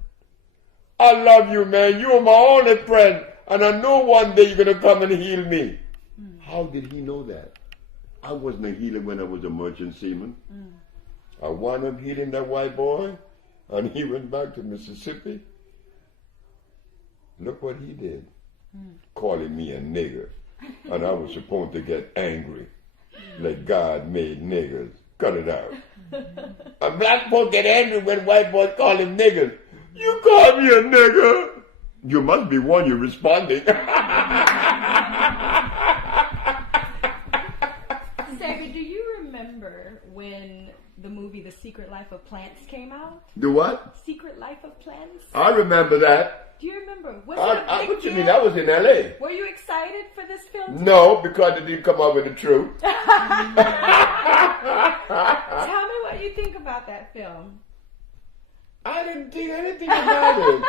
I love you, man. You are my only friend. And I know one day you're going to come and heal me." How did he know that? I wasn't a healer when I was a merchant seaman. I wound up healing that white boy, and he went back to Mississippi. Look what he did. Calling me a nigger. And I was supposed to get angry. Like God made niggers. Cut it out. A black folk get angry when white boys call him niggers. "You call me a nigger?" You must be one you're responding. Sebi, do you remember when the movie The Secret Life of Plants came out? The what? Secret Life of Plants? I remember that. Do you remember? Was it a big What you deal? mean? I was in L.A. Were you excited for this film? No, because it didn't come out with the truth. Tell me what you think about that film. I didn't think anything about it.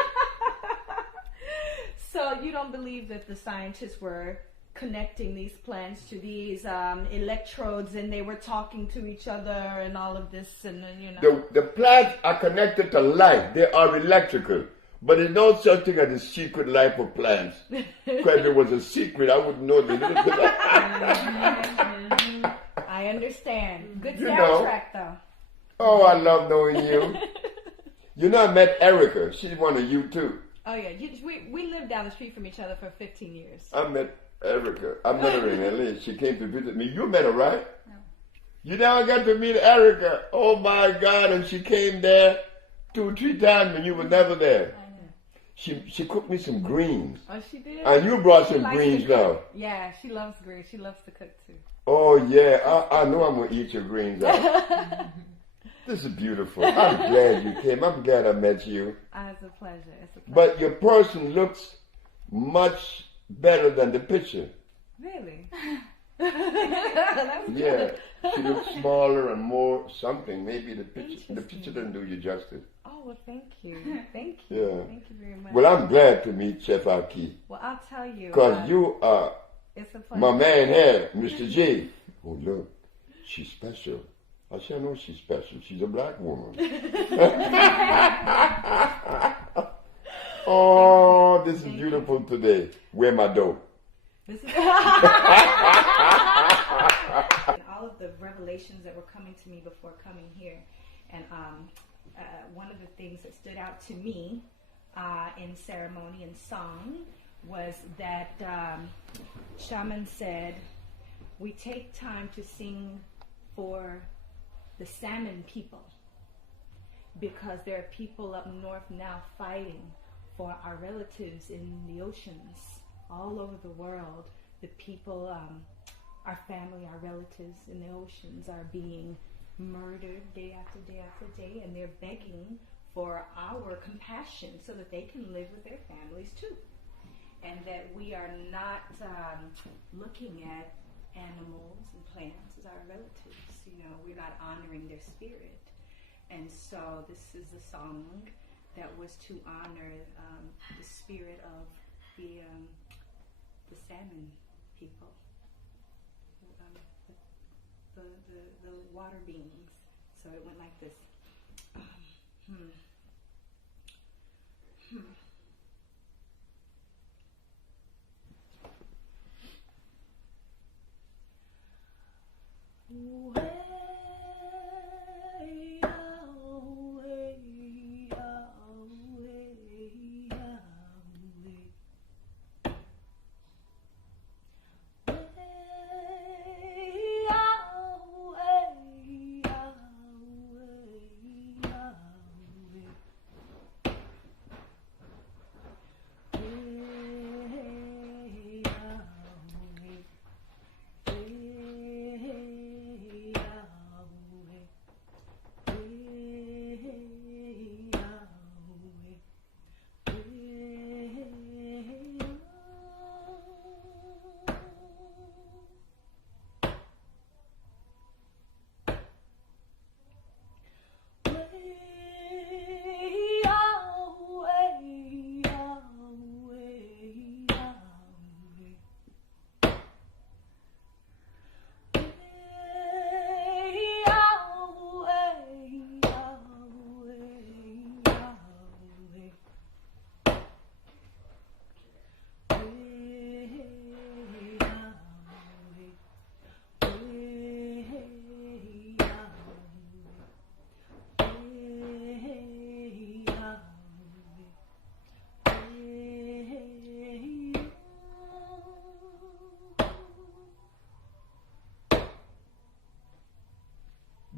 So you don't believe that the scientists were connecting these plants to these electrodes, and they were talking to each other and all of this, and The plants are connected to life. They are electrical. But there's no such thing as the secret life of plants. Because if it was a secret, I wouldn't know the little bit. I understand. Good You soundtrack, though. Oh, I love knowing you. You know, I met Erica. She's one of you, too. Oh, yeah. We lived down the street from each other for 15 years. I met Erica. I met her in L.A. She came to visit me. You met her, right? No. You never got to meet Erica. Oh, my God. And she came there 2 or 3 times and you were never there. She cooked me some greens. Oh, she did? And you brought She some likes greens to now. cook. Yeah, she loves greens. She loves to cook, too. Oh, yeah. I know I'm going to eat your greens out. This is beautiful. I'm glad you came. I'm glad I met you. It's a pleasure. It's a pleasure. But your person looks much better than the picture. Really? That was Yeah. good. She looks smaller and more something. Maybe the picture doesn't do you justice. Oh, well, thank you. Thank you. Yeah. Thank you very much. Well, I'm glad to meet Chef Ahki. Well, I'll tell you. Because you are It's a pleasure. my man here, Mr. J. Oh, look. She's special. I said, I know she's special. She's a black woman. Oh, this is beautiful today. Where my dough? This is all of the revelations that were coming to me before coming here, and one of the things that stood out to me in ceremony and song was that shaman said, "We take time to sing for the salmon people, because there are people up north now fighting for our relatives in the oceans all over the world. The people, our family, our relatives in the oceans are being murdered day after day after day, and they're begging for our compassion so that they can live with their families too. And that we are not looking at animals and plants as our relatives. We're not honoring their spirit. And so this is a song that was to honor the spirit of the salmon people, the water beings. So it went like this.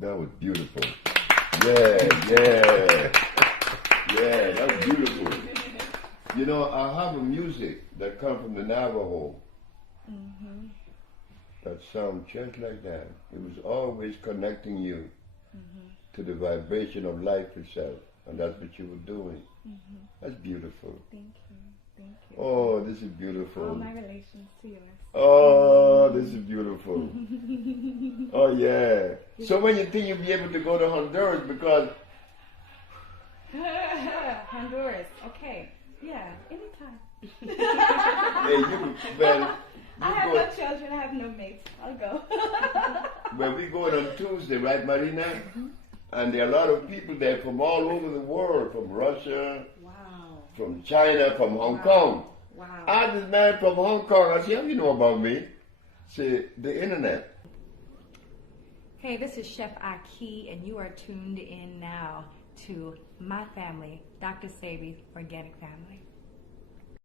That was beautiful. Yeah. Yeah, that's beautiful. You know, I have a music that comes from the Navajo that sounds just like that. It was always connecting you to the vibration of life itself, and that's what you were doing. That's beautiful. Thank you. Thank you. Oh, this is beautiful. All my relations to yours. Oh, this is beautiful. Oh, yeah. So when you think you'll be able to go to Honduras because... Honduras. Okay. Yeah, anytime. Hey, I have no children. I have no mates. I'll go. Well, we going on Tuesday, right, Marina? And there are a lot of people there from all over the world, from Russia, from China, from Hong Kong. Wow. I had this man from Hong Kong. I said, how you know about me? Say, the internet. Hey, this is Chef Ahki, and you are tuned in now to my family, Dr. Sebi, Organic Family.